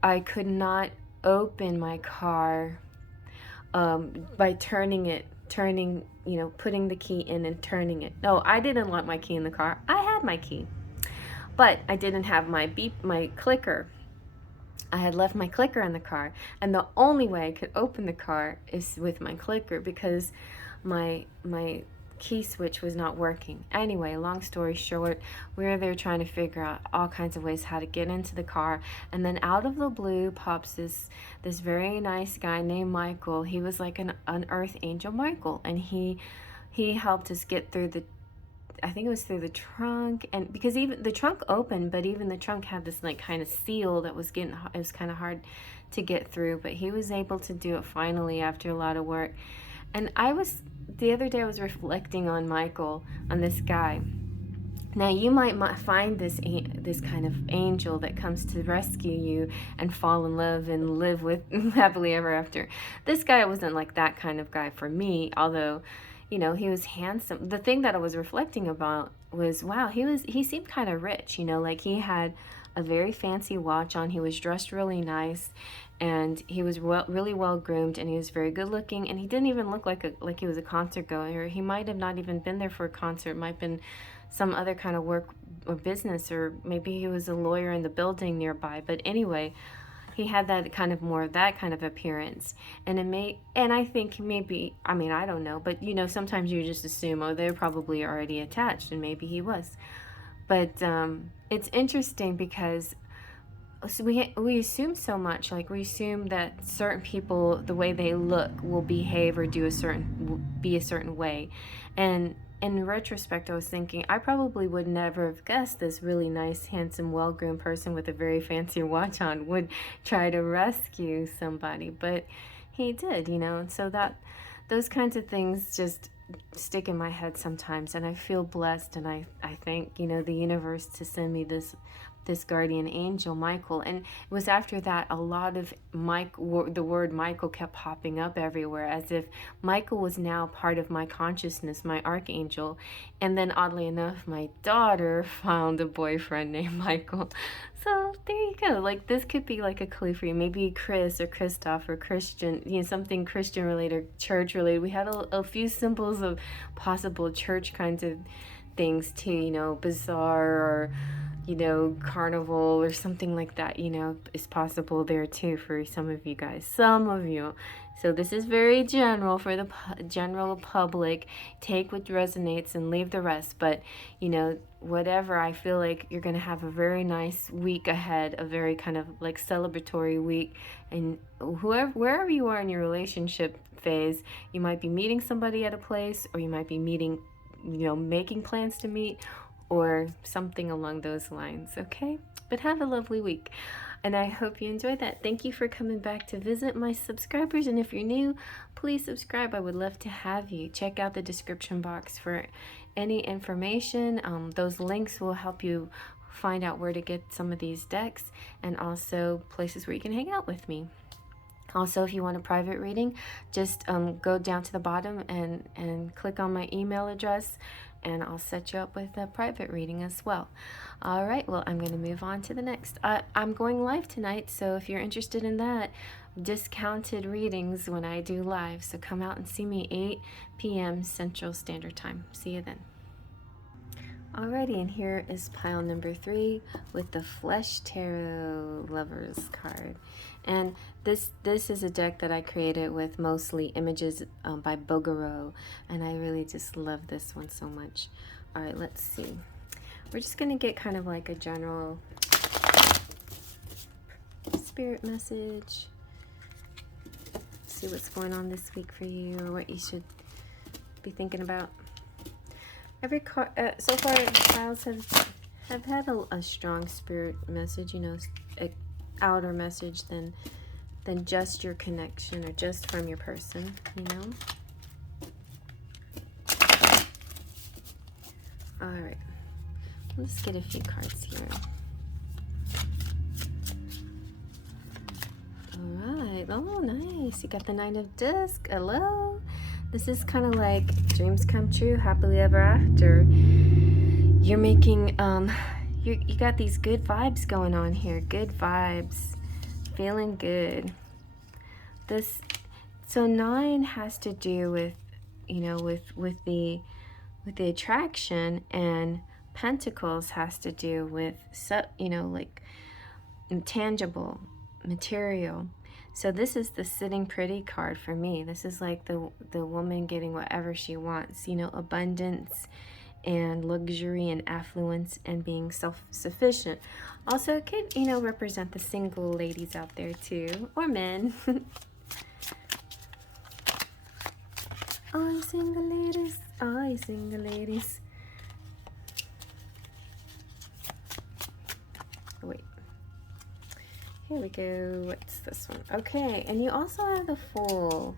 I could not open my car by putting the key in and turning it. No, I didn't lock my key in the car. I had my key, but I didn't have my clicker. I had left my clicker in the car, and the only way I could open the car is with my clicker, because my key switch was not working. Anyway, long story short, we were there trying to figure out all kinds of ways how to get into the car, and then out of the blue pops this very nice guy named Michael. He was like an earth angel, Michael, and he helped us get through I think it was through the trunk, and because even the trunk opened, but even the trunk had this like kind of seal that was it was kind of hard to get through, but he was able to do it finally after a lot of work. And the other day I was reflecting on Michael, on this guy. Now you might find this kind of angel that comes to rescue you and fall in love and live with happily ever after. This guy wasn't like that kind of guy for me, although, you know, he was handsome. The thing that I was reflecting about was, wow, he seemed kind of rich, you know, like he had a very fancy watch on. He was dressed really nice, and he was really well groomed, and he was very good looking, and he didn't even look like he was a concert goer. He might have not even been there for a concert. It might have been some other kind of work or business, or maybe he was a lawyer in the building nearby. But anyway, he had that kind of more of that kind of appearance, and I think maybe, I mean, I don't know, but you know, sometimes you just assume, oh, they're probably already attached, and maybe he was. But it's interesting because we assume so much. Like, we assume that certain people, the way they look, will behave or be a certain way. And in retrospect, I was thinking I probably would never have guessed this really nice, handsome, well-groomed person with a very fancy watch on would try to rescue somebody, but he did, you know. And so those kinds of things just stick in my head sometimes, and I feel blessed, and I thank, you know, the universe to send me this guardian angel, Michael. And it was after that a lot of the word Michael kept popping up everywhere, as if Michael was now part of my consciousness, my archangel. And then oddly enough, my daughter found a boyfriend named Michael. So there you go. Like, this could be like a clue for you. Maybe Chris or Christoph or Christian, you know, something Christian related, church related. We had a few symbols of possible church kinds of things too, you know, bazaar or, you know, carnival or something like that, you know, is possible there too for some of you guys, some of you. So this is very general for the general public. Take what resonates and leave the rest. But, you know, whatever, I feel like you're going to have a very nice week ahead, a very kind of like celebratory week. And wherever you are in your relationship phase, you might be meeting somebody at a place, or you might be meeting, you know, making plans to meet, or something along those lines, okay? But have a lovely week, and I hope you enjoyed that. Thank you for coming back to visit, my subscribers, and if you're new, please subscribe. I would love to have you. Check out the description box for any information. Those links will help you find out where to get some of these decks, and also places where you can hang out with me. Also, if you want a private reading, just go down to the bottom and click on my email address, and I'll set you up with a private reading as well. All right, well, I'm going to move on to the next. I'm going live tonight, so if you're interested in that, discounted readings when I do live. So come out and see me 8 p.m. Central Standard Time. See you then. Alrighty, and here is pile number 3 with the Flesh Tarot Lovers card. And this is a deck that I created with mostly images by Bogoro, and I really just love this one so much. Alright, let's see. We're just going to get kind of like a general spirit message. See what's going on this week for you, or what you should be thinking about. Every card so far, piles have had a strong spirit message, you know, an outer message than just your connection or just from your person, you know. All right, let's get a few cards here. All right, oh nice, you got the Knight of Disc. Hello. This is kind of like dreams come true, happily ever after. You're making, you got these good vibes going on here. Good vibes. Feeling good. So 9 has to do with, you know, with the attraction, and Pentacles has to do with, you know, like intangible, material. So this is the sitting pretty card for me. This is like the woman getting whatever she wants, you know, abundance and luxury and affluence and being self-sufficient. Also, it could, you know, represent the single ladies out there too, or men. All single ladies, all single ladies. Here we go. What's this one? Okay, and you also have the Fool.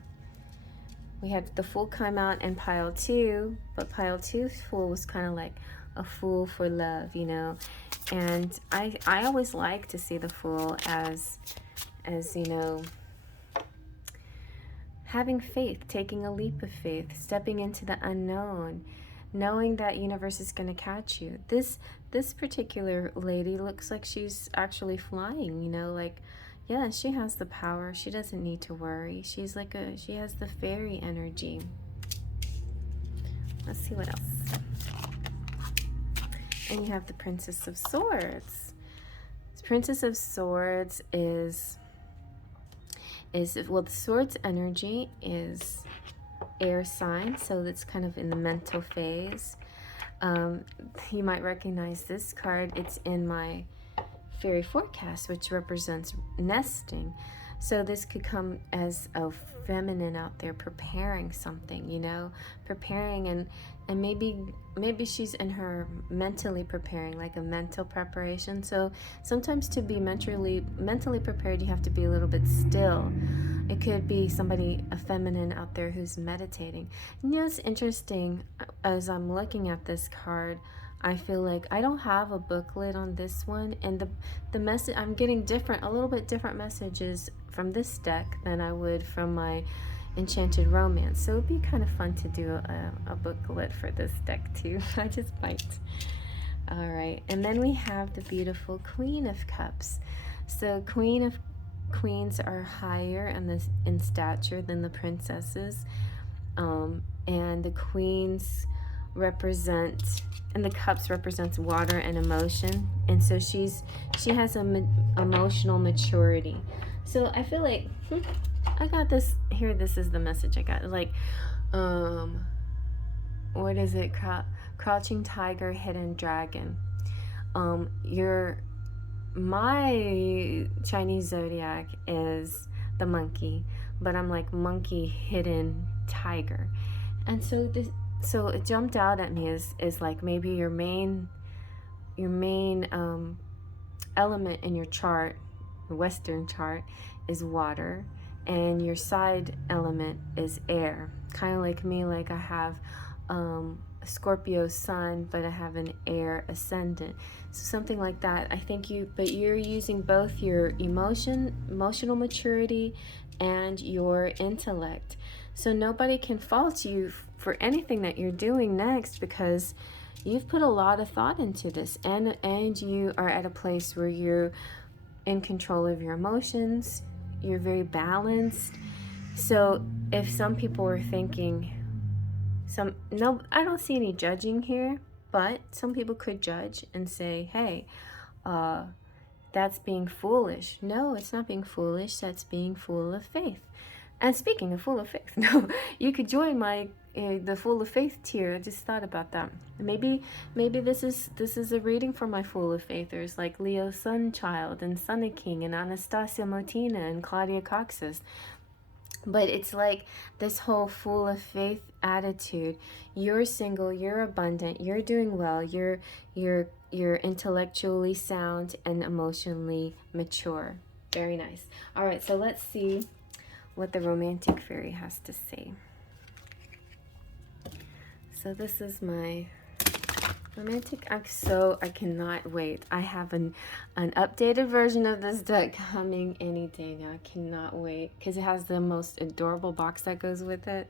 We had the Fool come out in pile 2, but pile 2's Fool was kind of like a fool for love, you know. And I always like to see the Fool as you know, having faith, taking a leap of faith, stepping into the unknown, knowing that universe is going to catch you. This particular lady looks like she's actually flying, you know, like, yeah, she has the power. She doesn't need to worry. She's like she has the fairy energy. Let's see what else. And you have the Princess of Swords. This Princess of Swords is well, the Swords energy is air sign, so it's kind of in the mental phase. You might recognize this card. It's in my Faery Forecast, which represents nesting. So this could come as a feminine out there preparing something, you know, preparing, and maybe she's in her mentally preparing, like a mental preparation. So sometimes to be mentally prepared, you have to be a little bit still. It could be somebody, a feminine out there who's meditating. And you know, it's interesting, as I'm looking at this card, I feel like I don't have a booklet on this one, and the message, I'm getting a little bit different messages from this deck than I would from my Enchanted Romance. So it'd be kind of fun to do a booklet for this deck too. I just might. All right, and then we have the beautiful Queen of Cups. So Queens are higher in stature than the princesses, and the queens represent, and the cups represents water and emotion, and so she has emotional maturity. So I feel like I got this here. This is the message I got. Like, what is it? Crouching tiger, hidden dragon. My Chinese zodiac is the monkey, but I'm like monkey, hidden tiger, and so it jumped out at me is like maybe your main element in your chart, the Western chart, is water, and your side element is air. Kind of like me, like I have a Scorpio sun, but I have an air ascendant. So something like that. I think you're using both your emotional maturity and your intellect. So nobody can fault you for anything that you're doing next, because you've put a lot of thought into this, and you are at a place where you're in control of your emotions. You're very balanced. So if some people are thinking, no, I don't see any judging here, but some people could judge and say, hey, that's being foolish. No, it's not being foolish. That's being full of faith. And speaking of full of faith, no, you could join my the full of faith tier. I just thought about that. Maybe this is a reading for my full of faithers, like Leo Sunchild and Sunny King and Anastasia Motina and Claudia Coxis. But it's like this whole full of faith attitude. You're single, you're abundant, you're doing well, you're intellectually sound and emotionally mature. Very nice. All right, so let's see what the romantic fairy has to say. So this is my romantic. I cannot wait. I have an updated version of this deck coming any day now. I cannot wait, because it has the most adorable box that goes with it,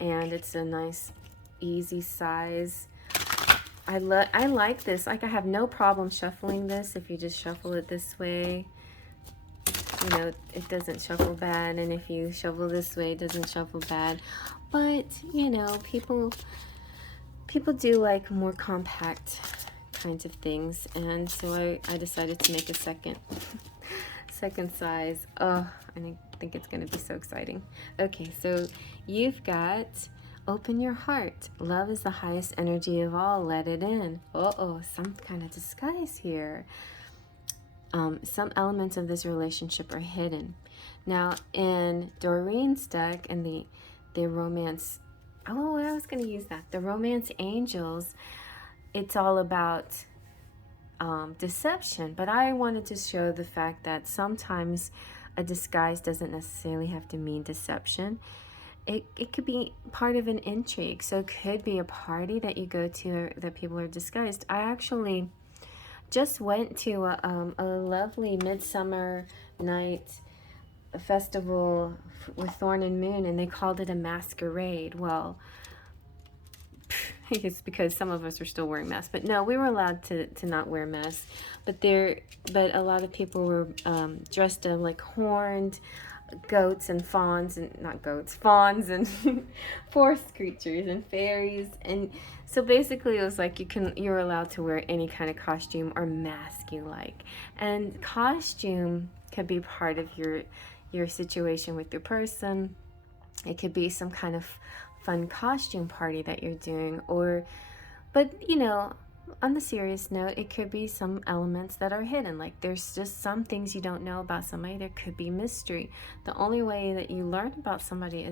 and it's a nice easy size. I like this. Like, I have no problem shuffling this. If you just shuffle it this way, you know, it doesn't shuffle bad, and if you shuffle this way, it doesn't shuffle bad. But you know, people do like more compact kinds of things, and so I decided to make a second size. Oh, I think it's going to be so exciting. Okay, so you've got open your heart. Love is the highest energy of all. Let it in. Some kind of disguise here. Some elements of this relationship are hidden. Now, in Doreen's deck and the romance, I was going to use that. The romance angels, it's all about deception, but I wanted to show the fact that sometimes a disguise doesn't necessarily have to mean deception. It could be part of an intrigue. So it could be a party that you go to that people are disguised. I actually just went to a lovely midsummer night festival with Thorn and Moon, and they called it a masquerade. Well, it's because some of us are still wearing masks, but no, we were allowed to not wear masks. But a lot of people were dressed up like horned goats and fawns, and not goats, fawns and forest creatures and fairies. And so basically it was like you're allowed to wear any kind of costume or mask you like. And costume could be part of your situation with your person. It could be some kind of fun costume party that you're doing, but you know, on the serious note, it could be some elements that are hidden. Like there's just some things you don't know about somebody. There could be mystery. The only way that you learn about somebody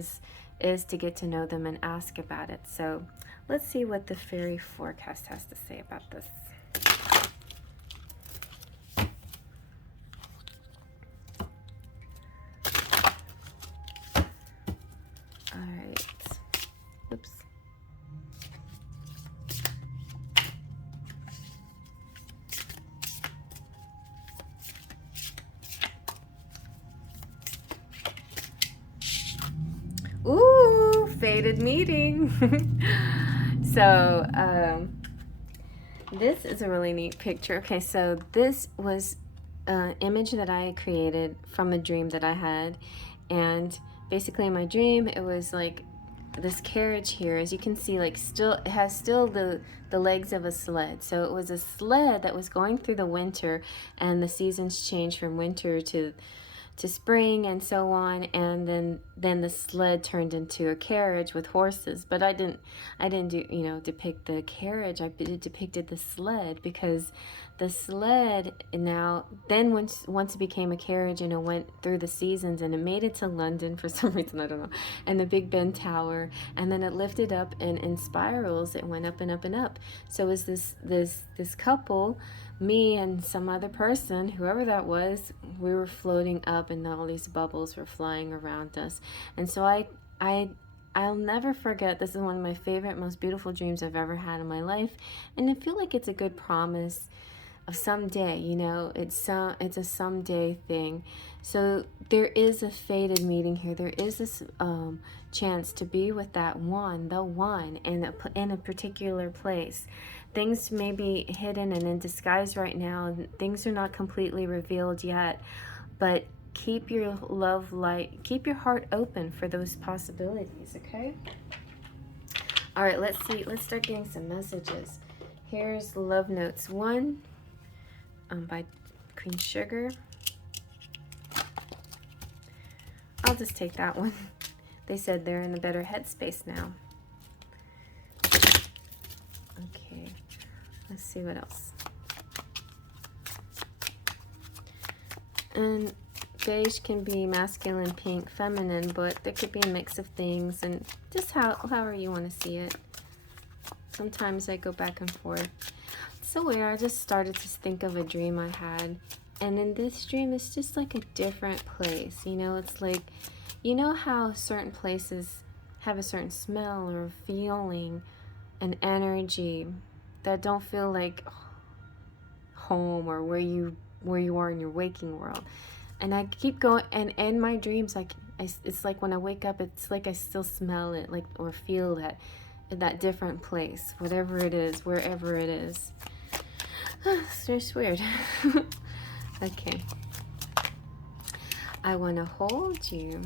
is to get to know them and ask about it. So let's see what the Faery Forecast has to say about this. All right. Oops. Ooh, fated meeting. So this is a really neat picture. Okay, so this was an image that I created from a dream that I had, and basically in my dream it was like this carriage here, as you can see, like it has the legs of a sled. So it was a sled that was going through the winter, and the seasons change from winter to spring and so on, and then the sled turned into a carriage with horses. But I didn't depict the carriage. I depicted the sled, because the sled once it became a carriage, and it went through the seasons, and it made it to London for some reason, I don't know, and the Big Ben Tower, and then it lifted up, and in spirals it went up and up and up. So it was this couple, me and some other person, whoever that was, we were floating up, and all these bubbles were flying around us. And so I'll never forget, this is one of my favorite, most beautiful dreams I've ever had in my life, and I feel like it's a good promise of someday, you know, it's a someday thing. So there is a fated meeting here. There is this chance to be with that one, the one, in a particular place. Things may be hidden and in disguise right now. Things are not completely revealed yet, but keep your love light, keep your heart open for those possibilities, okay? All right, let's start getting some messages. Here's Love Notes 1 by Queen Sugar. I'll just take that one. They said they're in a better headspace now. Okay, let's see what else. And beige can be masculine, pink, feminine, but there could be a mix of things, and just however you want to see it. Sometimes I go back and forth. It's so weird. I just started to think of a dream I had, and in this dream it's just like a different place. You know, it's like, you know how certain places have a certain smell or feeling, an energy that don't feel like home or where you are in your waking world. And I keep going, and in my dreams, it's like when I wake up, it's like I still smell it, like, or feel that different place, whatever it is, wherever it is. It's just weird. Okay. I want to hold you.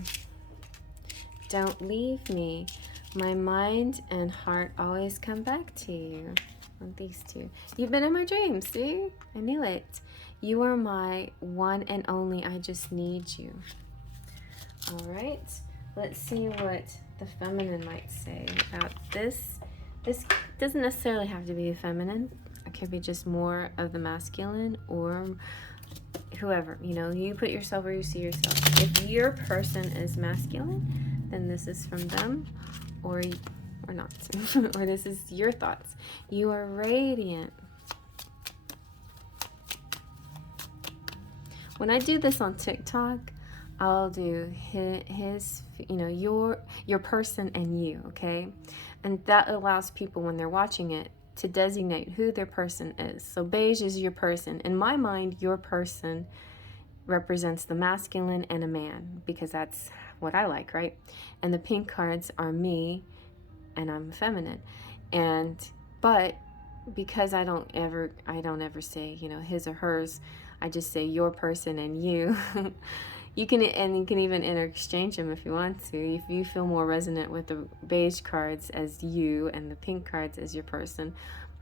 Don't leave me. My mind and heart always come back to you. On these two. You've been in my dreams, see? I knew it. You are my one and only. I just need you. All right. Let's see what the feminine might say about this. This doesn't necessarily have to be feminine. It could be just more of the masculine, or whoever. You know, you put yourself where you see yourself. If your person is masculine, then this is from them, or not. Or this is your thoughts. You are radiant. when I do this on TikTok, I'll do his, you know, your person and you, okay? And that allows people when they're watching it to designate who their person is. So beige is your person. In my mind, your person represents the masculine and a man, because that's what I like, right? And the pink cards are me, and I'm feminine. But because I don't ever say, you know, his or hers, I just say your person and you. You can even interchange them if you want to. If you feel more resonant with the beige cards as you and the pink cards as your person.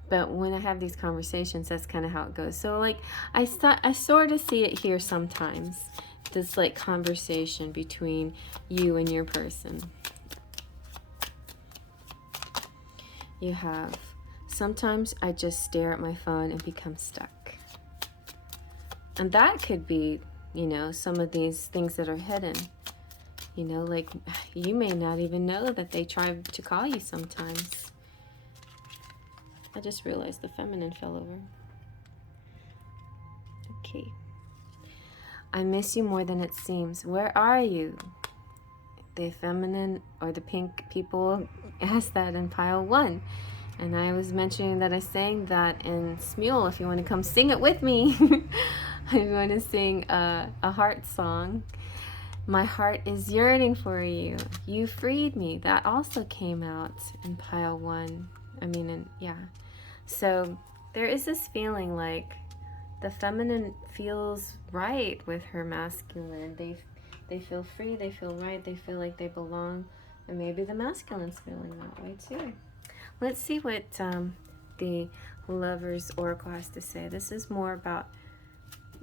But when I have these conversations, that's kind of how it goes. So like I sort of see it here sometimes, this like conversation between you and your person. You have, sometimes I just stare at my phone and become stuck. And that could be, you know, some of these things that are hidden. You know, like you may not even know that they try to call you sometimes. I just realized the feminine fell over. Okay. I miss you more than it seems. Where are you? The feminine or the pink people asked that in pile 1. And I was mentioning that I sang that in Smule. If you want to come sing it with me. I'm going to sing a heart song. My heart is yearning for you. You freed me. That also came out in pile 1. Yeah. So there is this feeling like the feminine feels right with her masculine. They feel free, they feel right, they feel like they belong, and maybe the masculine's feeling that way too. Let's see what the Lover's Oracle has to say. This is more about,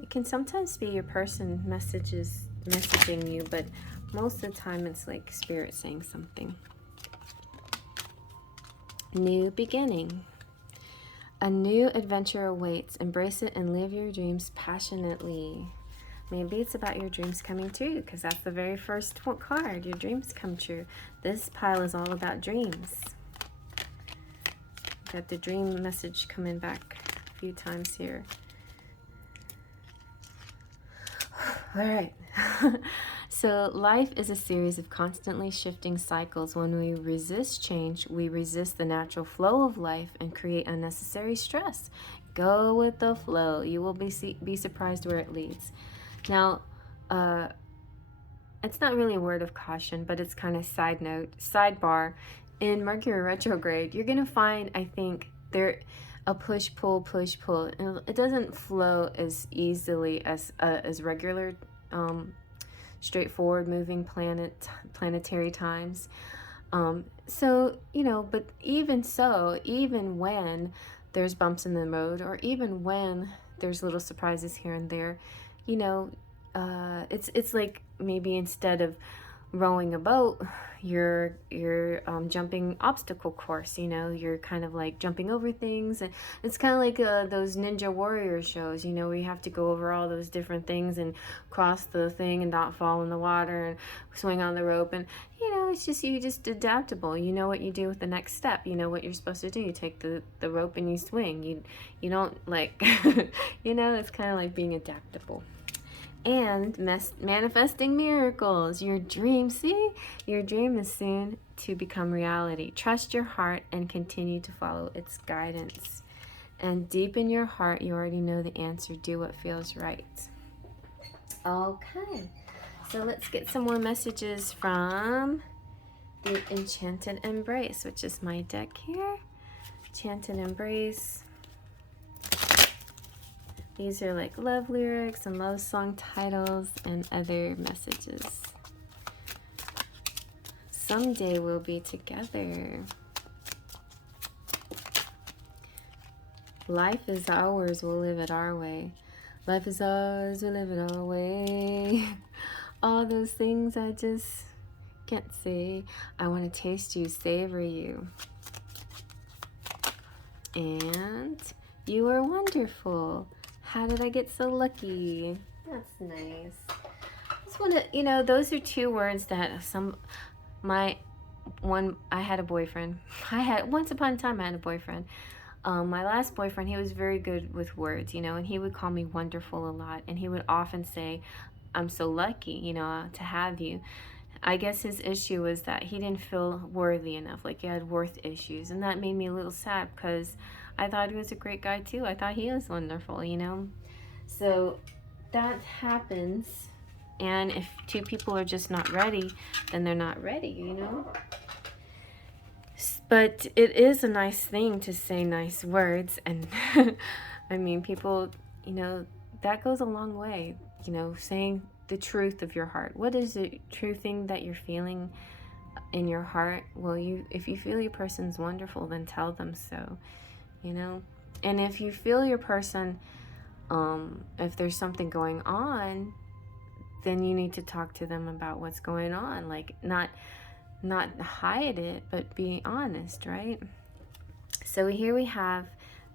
it can sometimes be your person messaging you, but most of the time it's like spirit saying something. New beginning. A new adventure awaits. Embrace it and live your dreams passionately. Maybe it's about your dreams coming true, because that's the very first card. Your dreams come true. This pile is all about dreams. Got the dream message coming back a few times here. All right. So life is a series of constantly shifting cycles. When we resist change, we resist the natural flow of life and create unnecessary stress. Go with the flow. You will be surprised where it leads. Now, it's not really a word of caution, but it's kind of sidebar. In Mercury retrograde, you're going to find, I think, there a push-pull. It doesn't flow as easily as regular straightforward moving planetary times. So, you know, but even so, even when there's bumps in the road, or even when there's little surprises here and there, you know, it's like maybe instead of rowing a boat, you're jumping obstacle course, you know, you're kind of like jumping over things. And it's kind of like those Ninja Warrior shows, you know, where you have to go over all those different things and cross the thing and not fall in the water and swing on the rope. And, you know, it's just, you're just adaptable. You know what you do with the next step. You know what you're supposed to do. You take the rope and you swing. You don't like, you know, it's kind of like being adaptable. And manifesting miracles. Your dream, see? Your dream is soon to become reality. Trust your heart and continue to follow its guidance. And deep in your heart, you already know the answer. Do what feels right. Okay. So let's get some more messages from the Enchanted Embrace, which is my deck here. Enchanted Embrace. These are like love lyrics and love song titles and other messages. Someday we'll be together. Life is ours, we'll live it our way. Life is ours, we'll live it our way. All those things I just can't say. I want to taste you, savor you. And you are wonderful. How did I get so lucky? That's nice. I just want to, you know, those are two words that I had a boyfriend. Once upon a time I had a boyfriend. My last boyfriend, he was very good with words, you know, and he would call me wonderful a lot. And he would often say, I'm so lucky, you know, to have you. I guess his issue was that he didn't feel worthy enough, like he had worth issues. And that made me a little sad because I thought he was a great guy too. I thought he was wonderful, you know. So that happens. And if two people are just not ready, then they're not ready, you know. But it is a nice thing to say nice words. And I mean, people, you know, that goes a long way, you know, saying the truth of your heart. What is the true thing that you're feeling in your heart? Well, if you feel your person's wonderful, then tell them so, you know. And if you feel your person, if there's something going on, then you need to talk to them about what's going on. Like, not hide it, but be honest, right? So here we have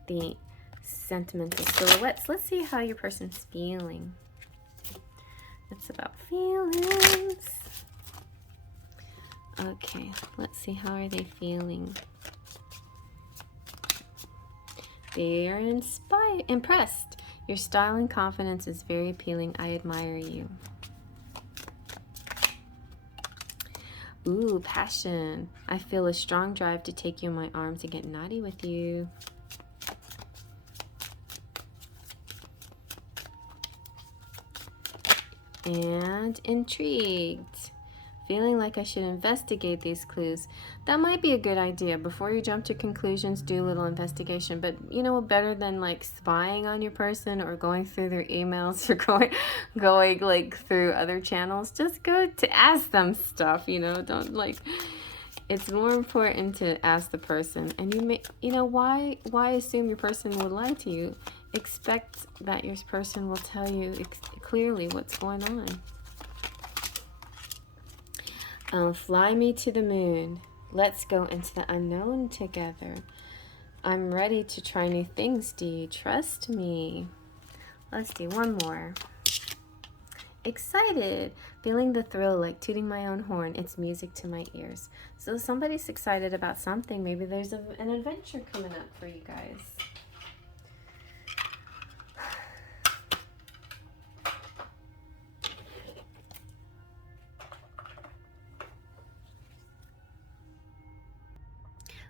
the Sentimental Silhouettes. Let's see how your person's feeling. It's about feelings. Okay, let's see, how are they feeling? They are impressed. Your style and confidence is very appealing. I admire you. Ooh, passion. I feel a strong drive to take you in my arms and get naughty with you. And intrigued. Feeling like I should investigate these clues. That might be a good idea. Before you jump to conclusions, do a little investigation. But you know, better than like spying on your person or going through their emails or going like through other channels. Just go to ask them stuff, you know. Don't like, it's more important to ask the person. And you know, why assume your person will lie to you? Expect that your person will tell you clearly what's going on. Fly me to the moon. Let's go into the unknown together. I'm ready to try new things. Do you trust me? Let's do one more. Excited. Feeling the thrill like tooting my own horn. It's music to my ears. So somebody's excited about something. Maybe there's an adventure coming up for you guys.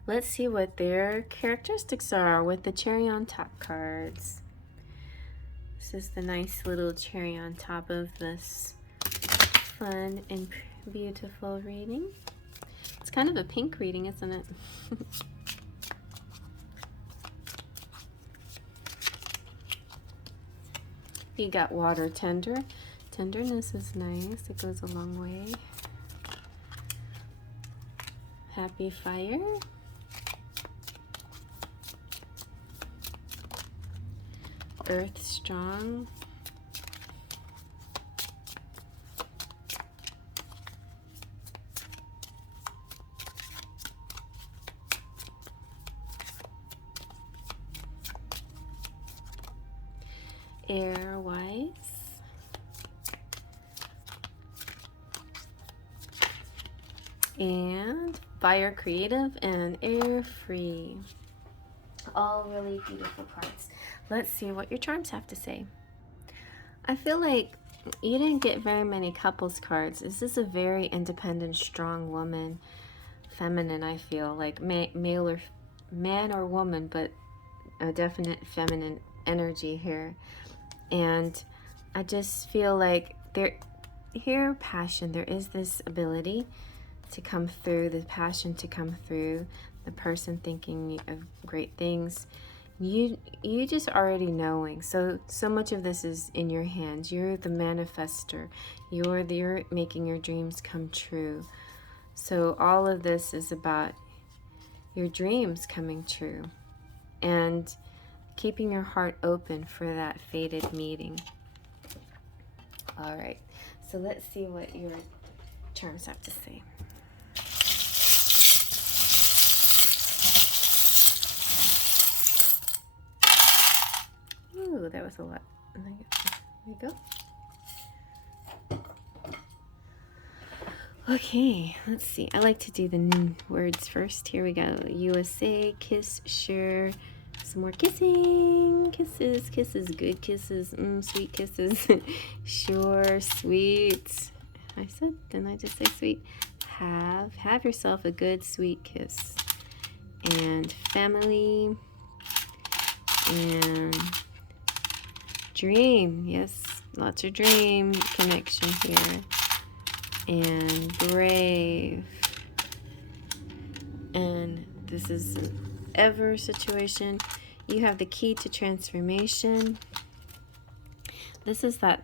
Let's see what their characteristics are with the cherry on top cards. This is the nice little cherry on top of this fun and beautiful reading. It's kind of a pink reading, isn't it? You got water tender. Tenderness is nice. It goes a long way. Happy fire. Earth strong. Air wise. And fire creative and air free. All really beautiful cards. Let's see what your charms have to say. I feel like you didn't get very many couples cards. This is a very independent, strong woman. Feminine, I feel like male or man or woman, but a definite feminine energy here. And I just feel like here passion, there is this ability to come through, the passion to come through, the person thinking of great things. You just already knowing. So much of this is in your hands. You're the manifester. You're making your dreams come true. So all of this is about your dreams coming true and keeping your heart open for that fated meeting. All right, so let's see what your charms have to say. Ooh, that was a lot. There you go. Okay, let's see. I like to do the words first. Here we go. USA, kiss, sure, Some more kissing. Kisses, kisses, good kisses, sweet kisses. Sure, sweet. Didn't I just say sweet? Have yourself a good sweet kiss. And family. And dream. Yes, lots of dream connection here. And brave. And this is an ever situation. You have the key to transformation. This is that,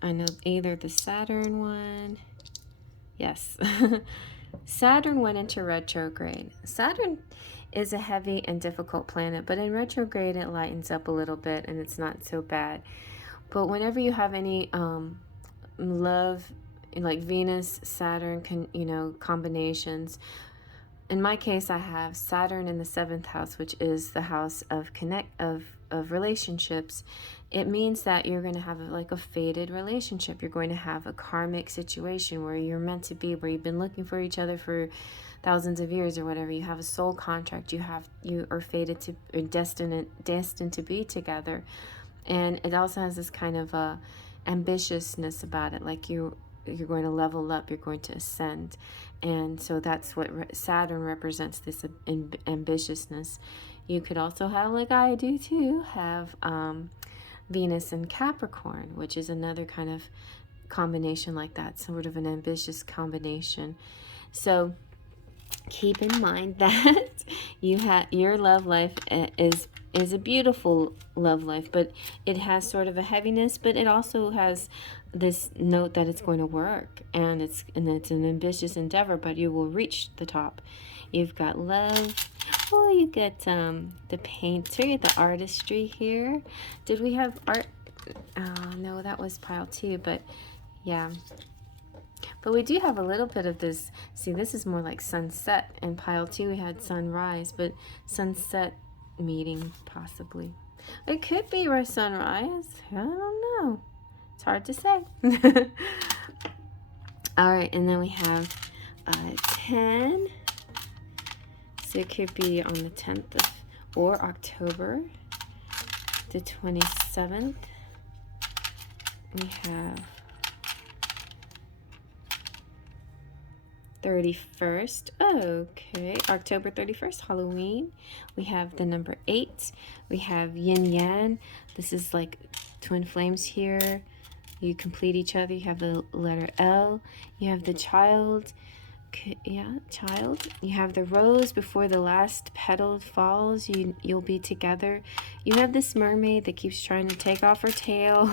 I know, either the Saturn one. Yes. Saturn went into retrograde. Saturn is a heavy and difficult planet, but in retrograde it lightens up a little bit and it's not so bad. But whenever you have any love, like Venus, Saturn, combinations. In my case, I have Saturn in the 7th house, which is the house of relationships. It means that you're going to have like a fated relationship. You're going to have a karmic situation where you're meant to be, where you've been looking for each other for thousands of years or whatever. You have a soul contract. You are fated to, or destined to be together. And it also has this kind of ambitiousness about it, like you're going to level up, you're going to ascend. And so that's what Saturn represents, this ambitiousness. You could also have, like I do too, have Venus and Capricorn, which is another kind of combination like that, sort of an ambitious combination. So keep in mind that your love life is a beautiful love life, but it has sort of a heaviness, but it also has this note that it's going to work, and it's an ambitious endeavor, but you will reach the top. You've got love. Oh, you get the painter, the artistry here. Did we have art? No, that was pile 2, but yeah. But we do have a little bit of this. See, this is more like sunset. In pile 2 we had sunrise, but sunset meeting possibly. It could be sunrise. I don't know. It's hard to say. All right, and then we have 10. So it could be on the 10th or October the 27th. We have 31st. Okay, October 31st, Halloween. We have the number 8. We have yin yang. This is like twin flames here. You complete each other. You have the letter L. You have the child. Yeah, child. You have the rose before the last petal falls. You'll be together. You have this mermaid that keeps trying to take off her tail.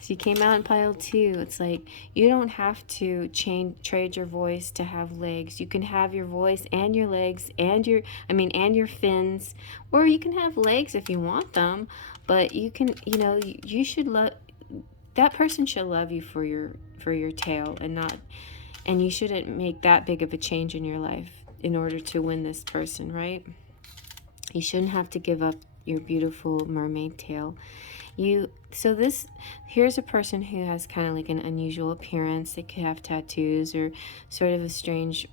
She came out in pile 2. It's like you don't have to trade your voice to have legs. You can have your voice and your legs and your fins, or you can have legs if you want them. But you can, you should that person should love you for your tail and you shouldn't make that big of a change in your life in order to win this person, right? You shouldn't have to give up your beautiful mermaid tail. Here's a person who has kind of like an unusual appearance. They could have tattoos or sort of a strange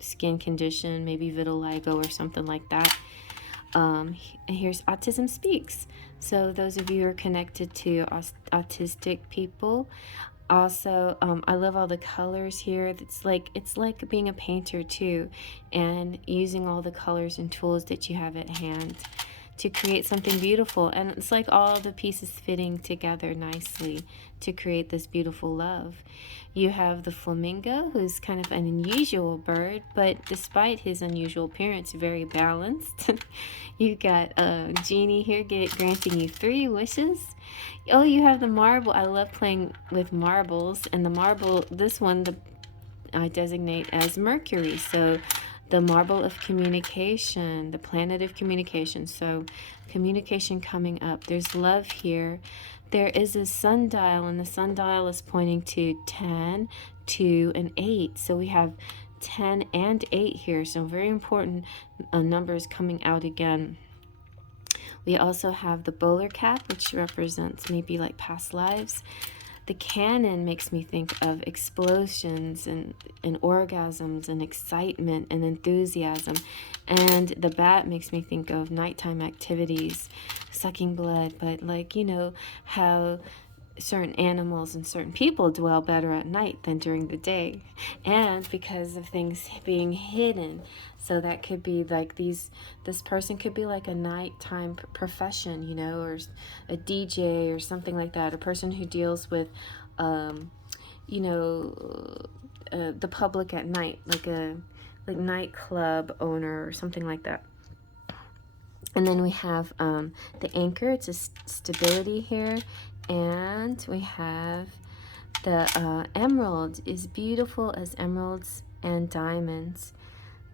skin condition, maybe vitiligo or something like that. And here's Autism Speaks. So those of you who are connected to autistic people, also, I love all the colors here. It's like being a painter too, and using all the colors and tools that you have at hand to create something beautiful. And it's like all the pieces fitting together nicely to create this beautiful love. You have the flamingo, who's kind of an unusual bird, but despite his unusual appearance, very balanced. You got a genie here granting you 3 wishes. Oh, you have the marble. I love playing with marbles, and the marble, this one, I designate as Mercury. So the marble of communication, the planet of communication. So communication coming up. There's love here. There is a sundial, and the sundial is pointing to 10, 2, and 8. So we have 10 and 8 here. So very important numbers coming out again. We also have the bowler cap, which represents maybe like past lives. the cannon makes me think of explosions and orgasms and excitement and enthusiasm. And the bat makes me think of nighttime activities, sucking blood, but like, you know, how certain animals and certain people dwell better at night than during the day, and because of things being hidden. So that could be like this person could be like a nighttime profession, you know, or a DJ or something like that, a person who deals with you know, the public at night, like a nightclub owner or something like that. And then we have the anchor, it's a stability here. And we have the emerald, is beautiful as emeralds and diamonds.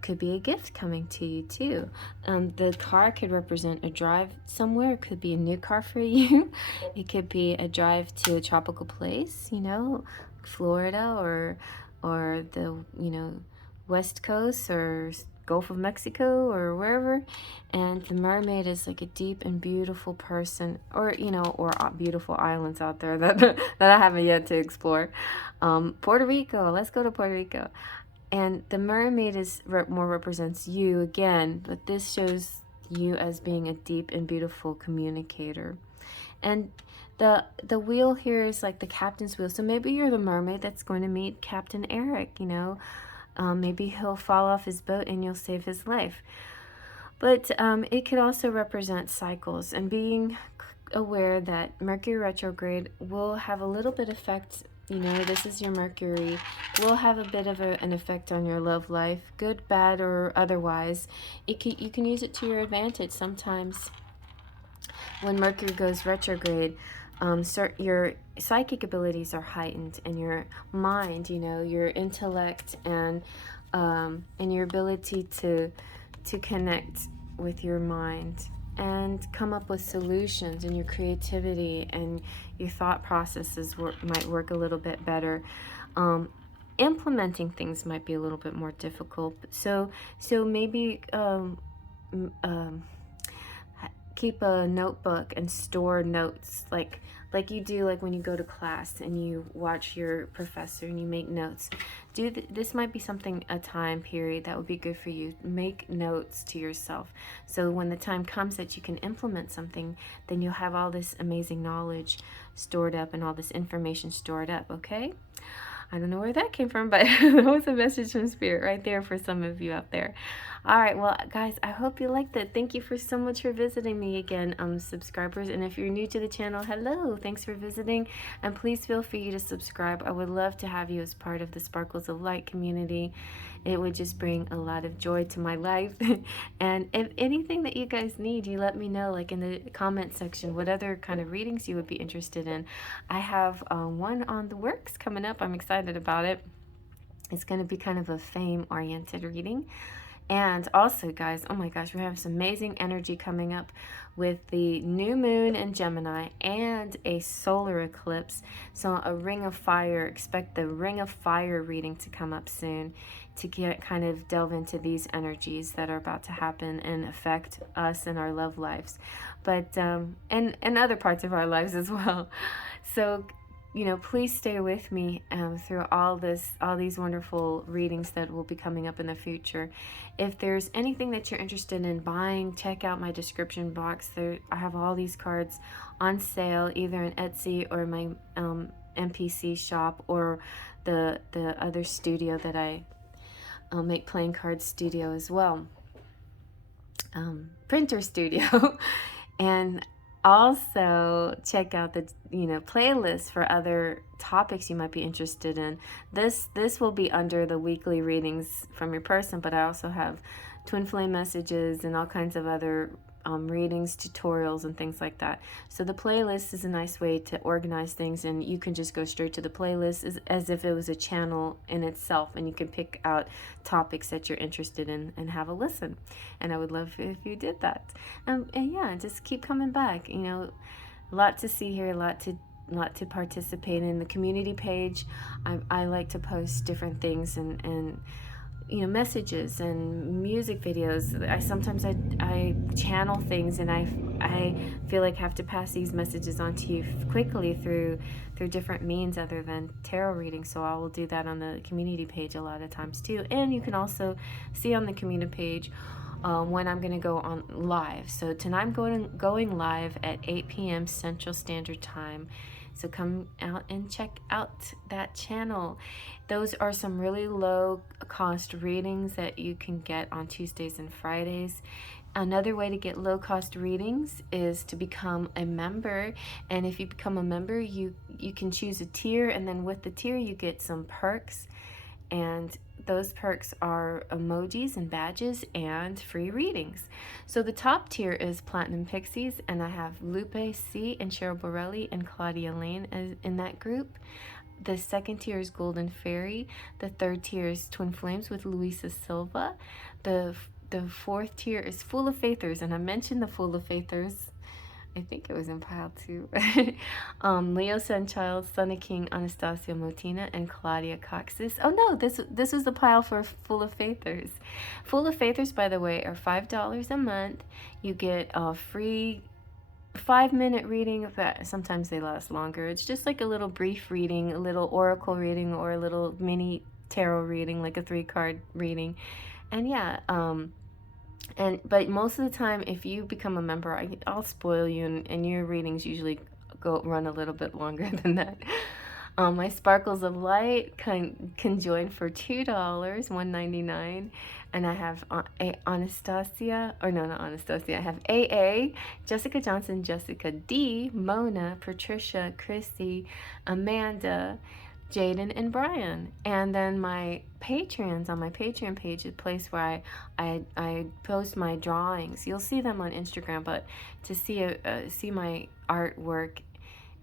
Could be a gift coming to you too. The car could represent a drive somewhere. It could be a new car for you. It could be a drive to a tropical place, you know, Florida or the, you know, West Coast or Gulf of Mexico or wherever. And the mermaid is like a deep and beautiful person, or, you know, or beautiful islands out there that that I haven't yet to explore. Puerto Rico, let's go to Puerto Rico. And the mermaid is more represents you again, but this shows you as being a deep and beautiful communicator. And the wheel here is like the captain's wheel. So maybe you're the mermaid that's going to meet Captain Eric, you know. Maybe he'll fall off his boat and you'll save his life. But it could also represent cycles and being aware that Mercury retrograde will have a little bit effect. You know, this is your Mercury, will have a bit of an effect on your love life, good, bad, or otherwise. You can use it to your advantage sometimes. When Mercury goes retrograde, your psychic abilities are heightened, and your mind, you know, your intellect and your ability to connect with your mind and come up with solutions, and your creativity and your thought processes might work a little bit better. Implementing things might be a little bit more difficult. So maybe keep a notebook and store notes like you do, like when you go to class and you watch your professor and you make notes. This might be a time period that would be good for you. Make notes to yourself, so when the time comes that you can implement something, then you'll have all this amazing knowledge stored up and all this information stored up. Okay, I don't know where that came from, but that was a message from Spirit right there for some of you out there. All right, well, guys, I hope you liked it. Thank you so much for visiting me again, subscribers. And if you're new to the channel, hello, thanks for visiting. And please feel free to subscribe. I would love to have you as part of the Sparkles of Light community. It would just bring a lot of joy to my life. And if anything that you guys need, you let me know, like in the comment section, what other kind of readings you would be interested in. I have one on the works coming up. I'm excited about it. It's going to be kind of a fame-oriented reading. And also, guys, oh my gosh, we have some amazing energy coming up with the new moon in Gemini and a solar eclipse. So a ring of fire, expect the ring of fire reading to come up soon to kind of delve into these energies that are about to happen and affect us and our love lives, but and other parts of our lives as well. So, you know, please stay with me through all these wonderful readings that will be coming up in the future. If there's anything that you're interested in buying, check out my description box. I have all these cards on sale, either in Etsy or my NPC shop, or the other studio that I make playing card studio as well, printer studio. And also check out the playlist for other topics you might be interested in. This will be under the weekly readings from your person, but I also have twin flame messages and all kinds of other readings, tutorials, and things like that. So the playlist is a nice way to organize things, and you can just go straight to the playlist as if it was a channel in itself, and you can pick out topics that you're interested in and have a listen. And I would love if you did that. And yeah, just keep coming back. You know, a lot to see here, a lot to participate in. The community page, I like to post different things and you know, messages and music videos. I channel things, and I feel like I have to pass these messages on to you quickly through different means other than tarot reading. So I will do that on the community page a lot of times too. And you can also see on the community page when I'm going to go on live. So tonight I'm going live at 8 p.m. Central Standard Time. So come out and check out that channel. Those are some really low cost readings that you can get on Tuesdays and Fridays. Another way to get low cost readings is to become a member. And if you become a member, you can choose a tier, and then with the tier you get some perks. And those perks are emojis and badges and free readings. So the top tier is Platinum Pixies, and I have Lupe C. and Cheryl Borelli and Claudia Lane in that group. The second tier is Golden Fairy. The third tier is Twin Flames with Luisa Silva. The fourth tier is Full of Faithers, and I mentioned the Full of Faithers, I think it was in pile 2. Leo Sunchild, Sunny King, Anastasia Motina, and Claudia Coxis. Oh no, this was the pile for Full of Faithers. Full of Faithers, by the way, are $5 a month. You get a free 5-minute reading. Sometimes they last longer. It's just like a little brief reading, a little oracle reading, or a little mini tarot reading, like a 3-card reading. And yeah, but most of the time, if you become a member, I'll spoil you, and your readings usually run a little bit longer than that. My Sparkles of Light can join for $2, $1.99, and I have Anastasia, or no, not Anastasia. I have AA, Jessica Johnson, Jessica D, Mona, Patricia, Christy, Amanda, Jaden, and Brian. And then my Patrons, on my Patreon page, is a place where I post my drawings. You'll see them on Instagram, but to see my artwork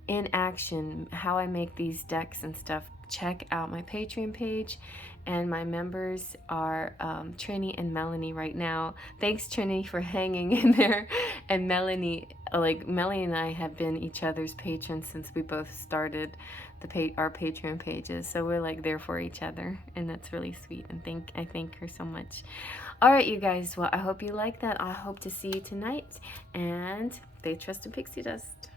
in action, how I make these decks and stuff, check out my Patreon page. And my members are Trini and Melanie right now. Thanks, Trini, for hanging in there. And Melanie and I have been each other's patrons since we both started our Patreon pages. So we're like there for each other, and that's really sweet. And I thank her so much. All right, you guys. Well, I hope you like that. I hope to see you tonight. And they trust in pixie dust.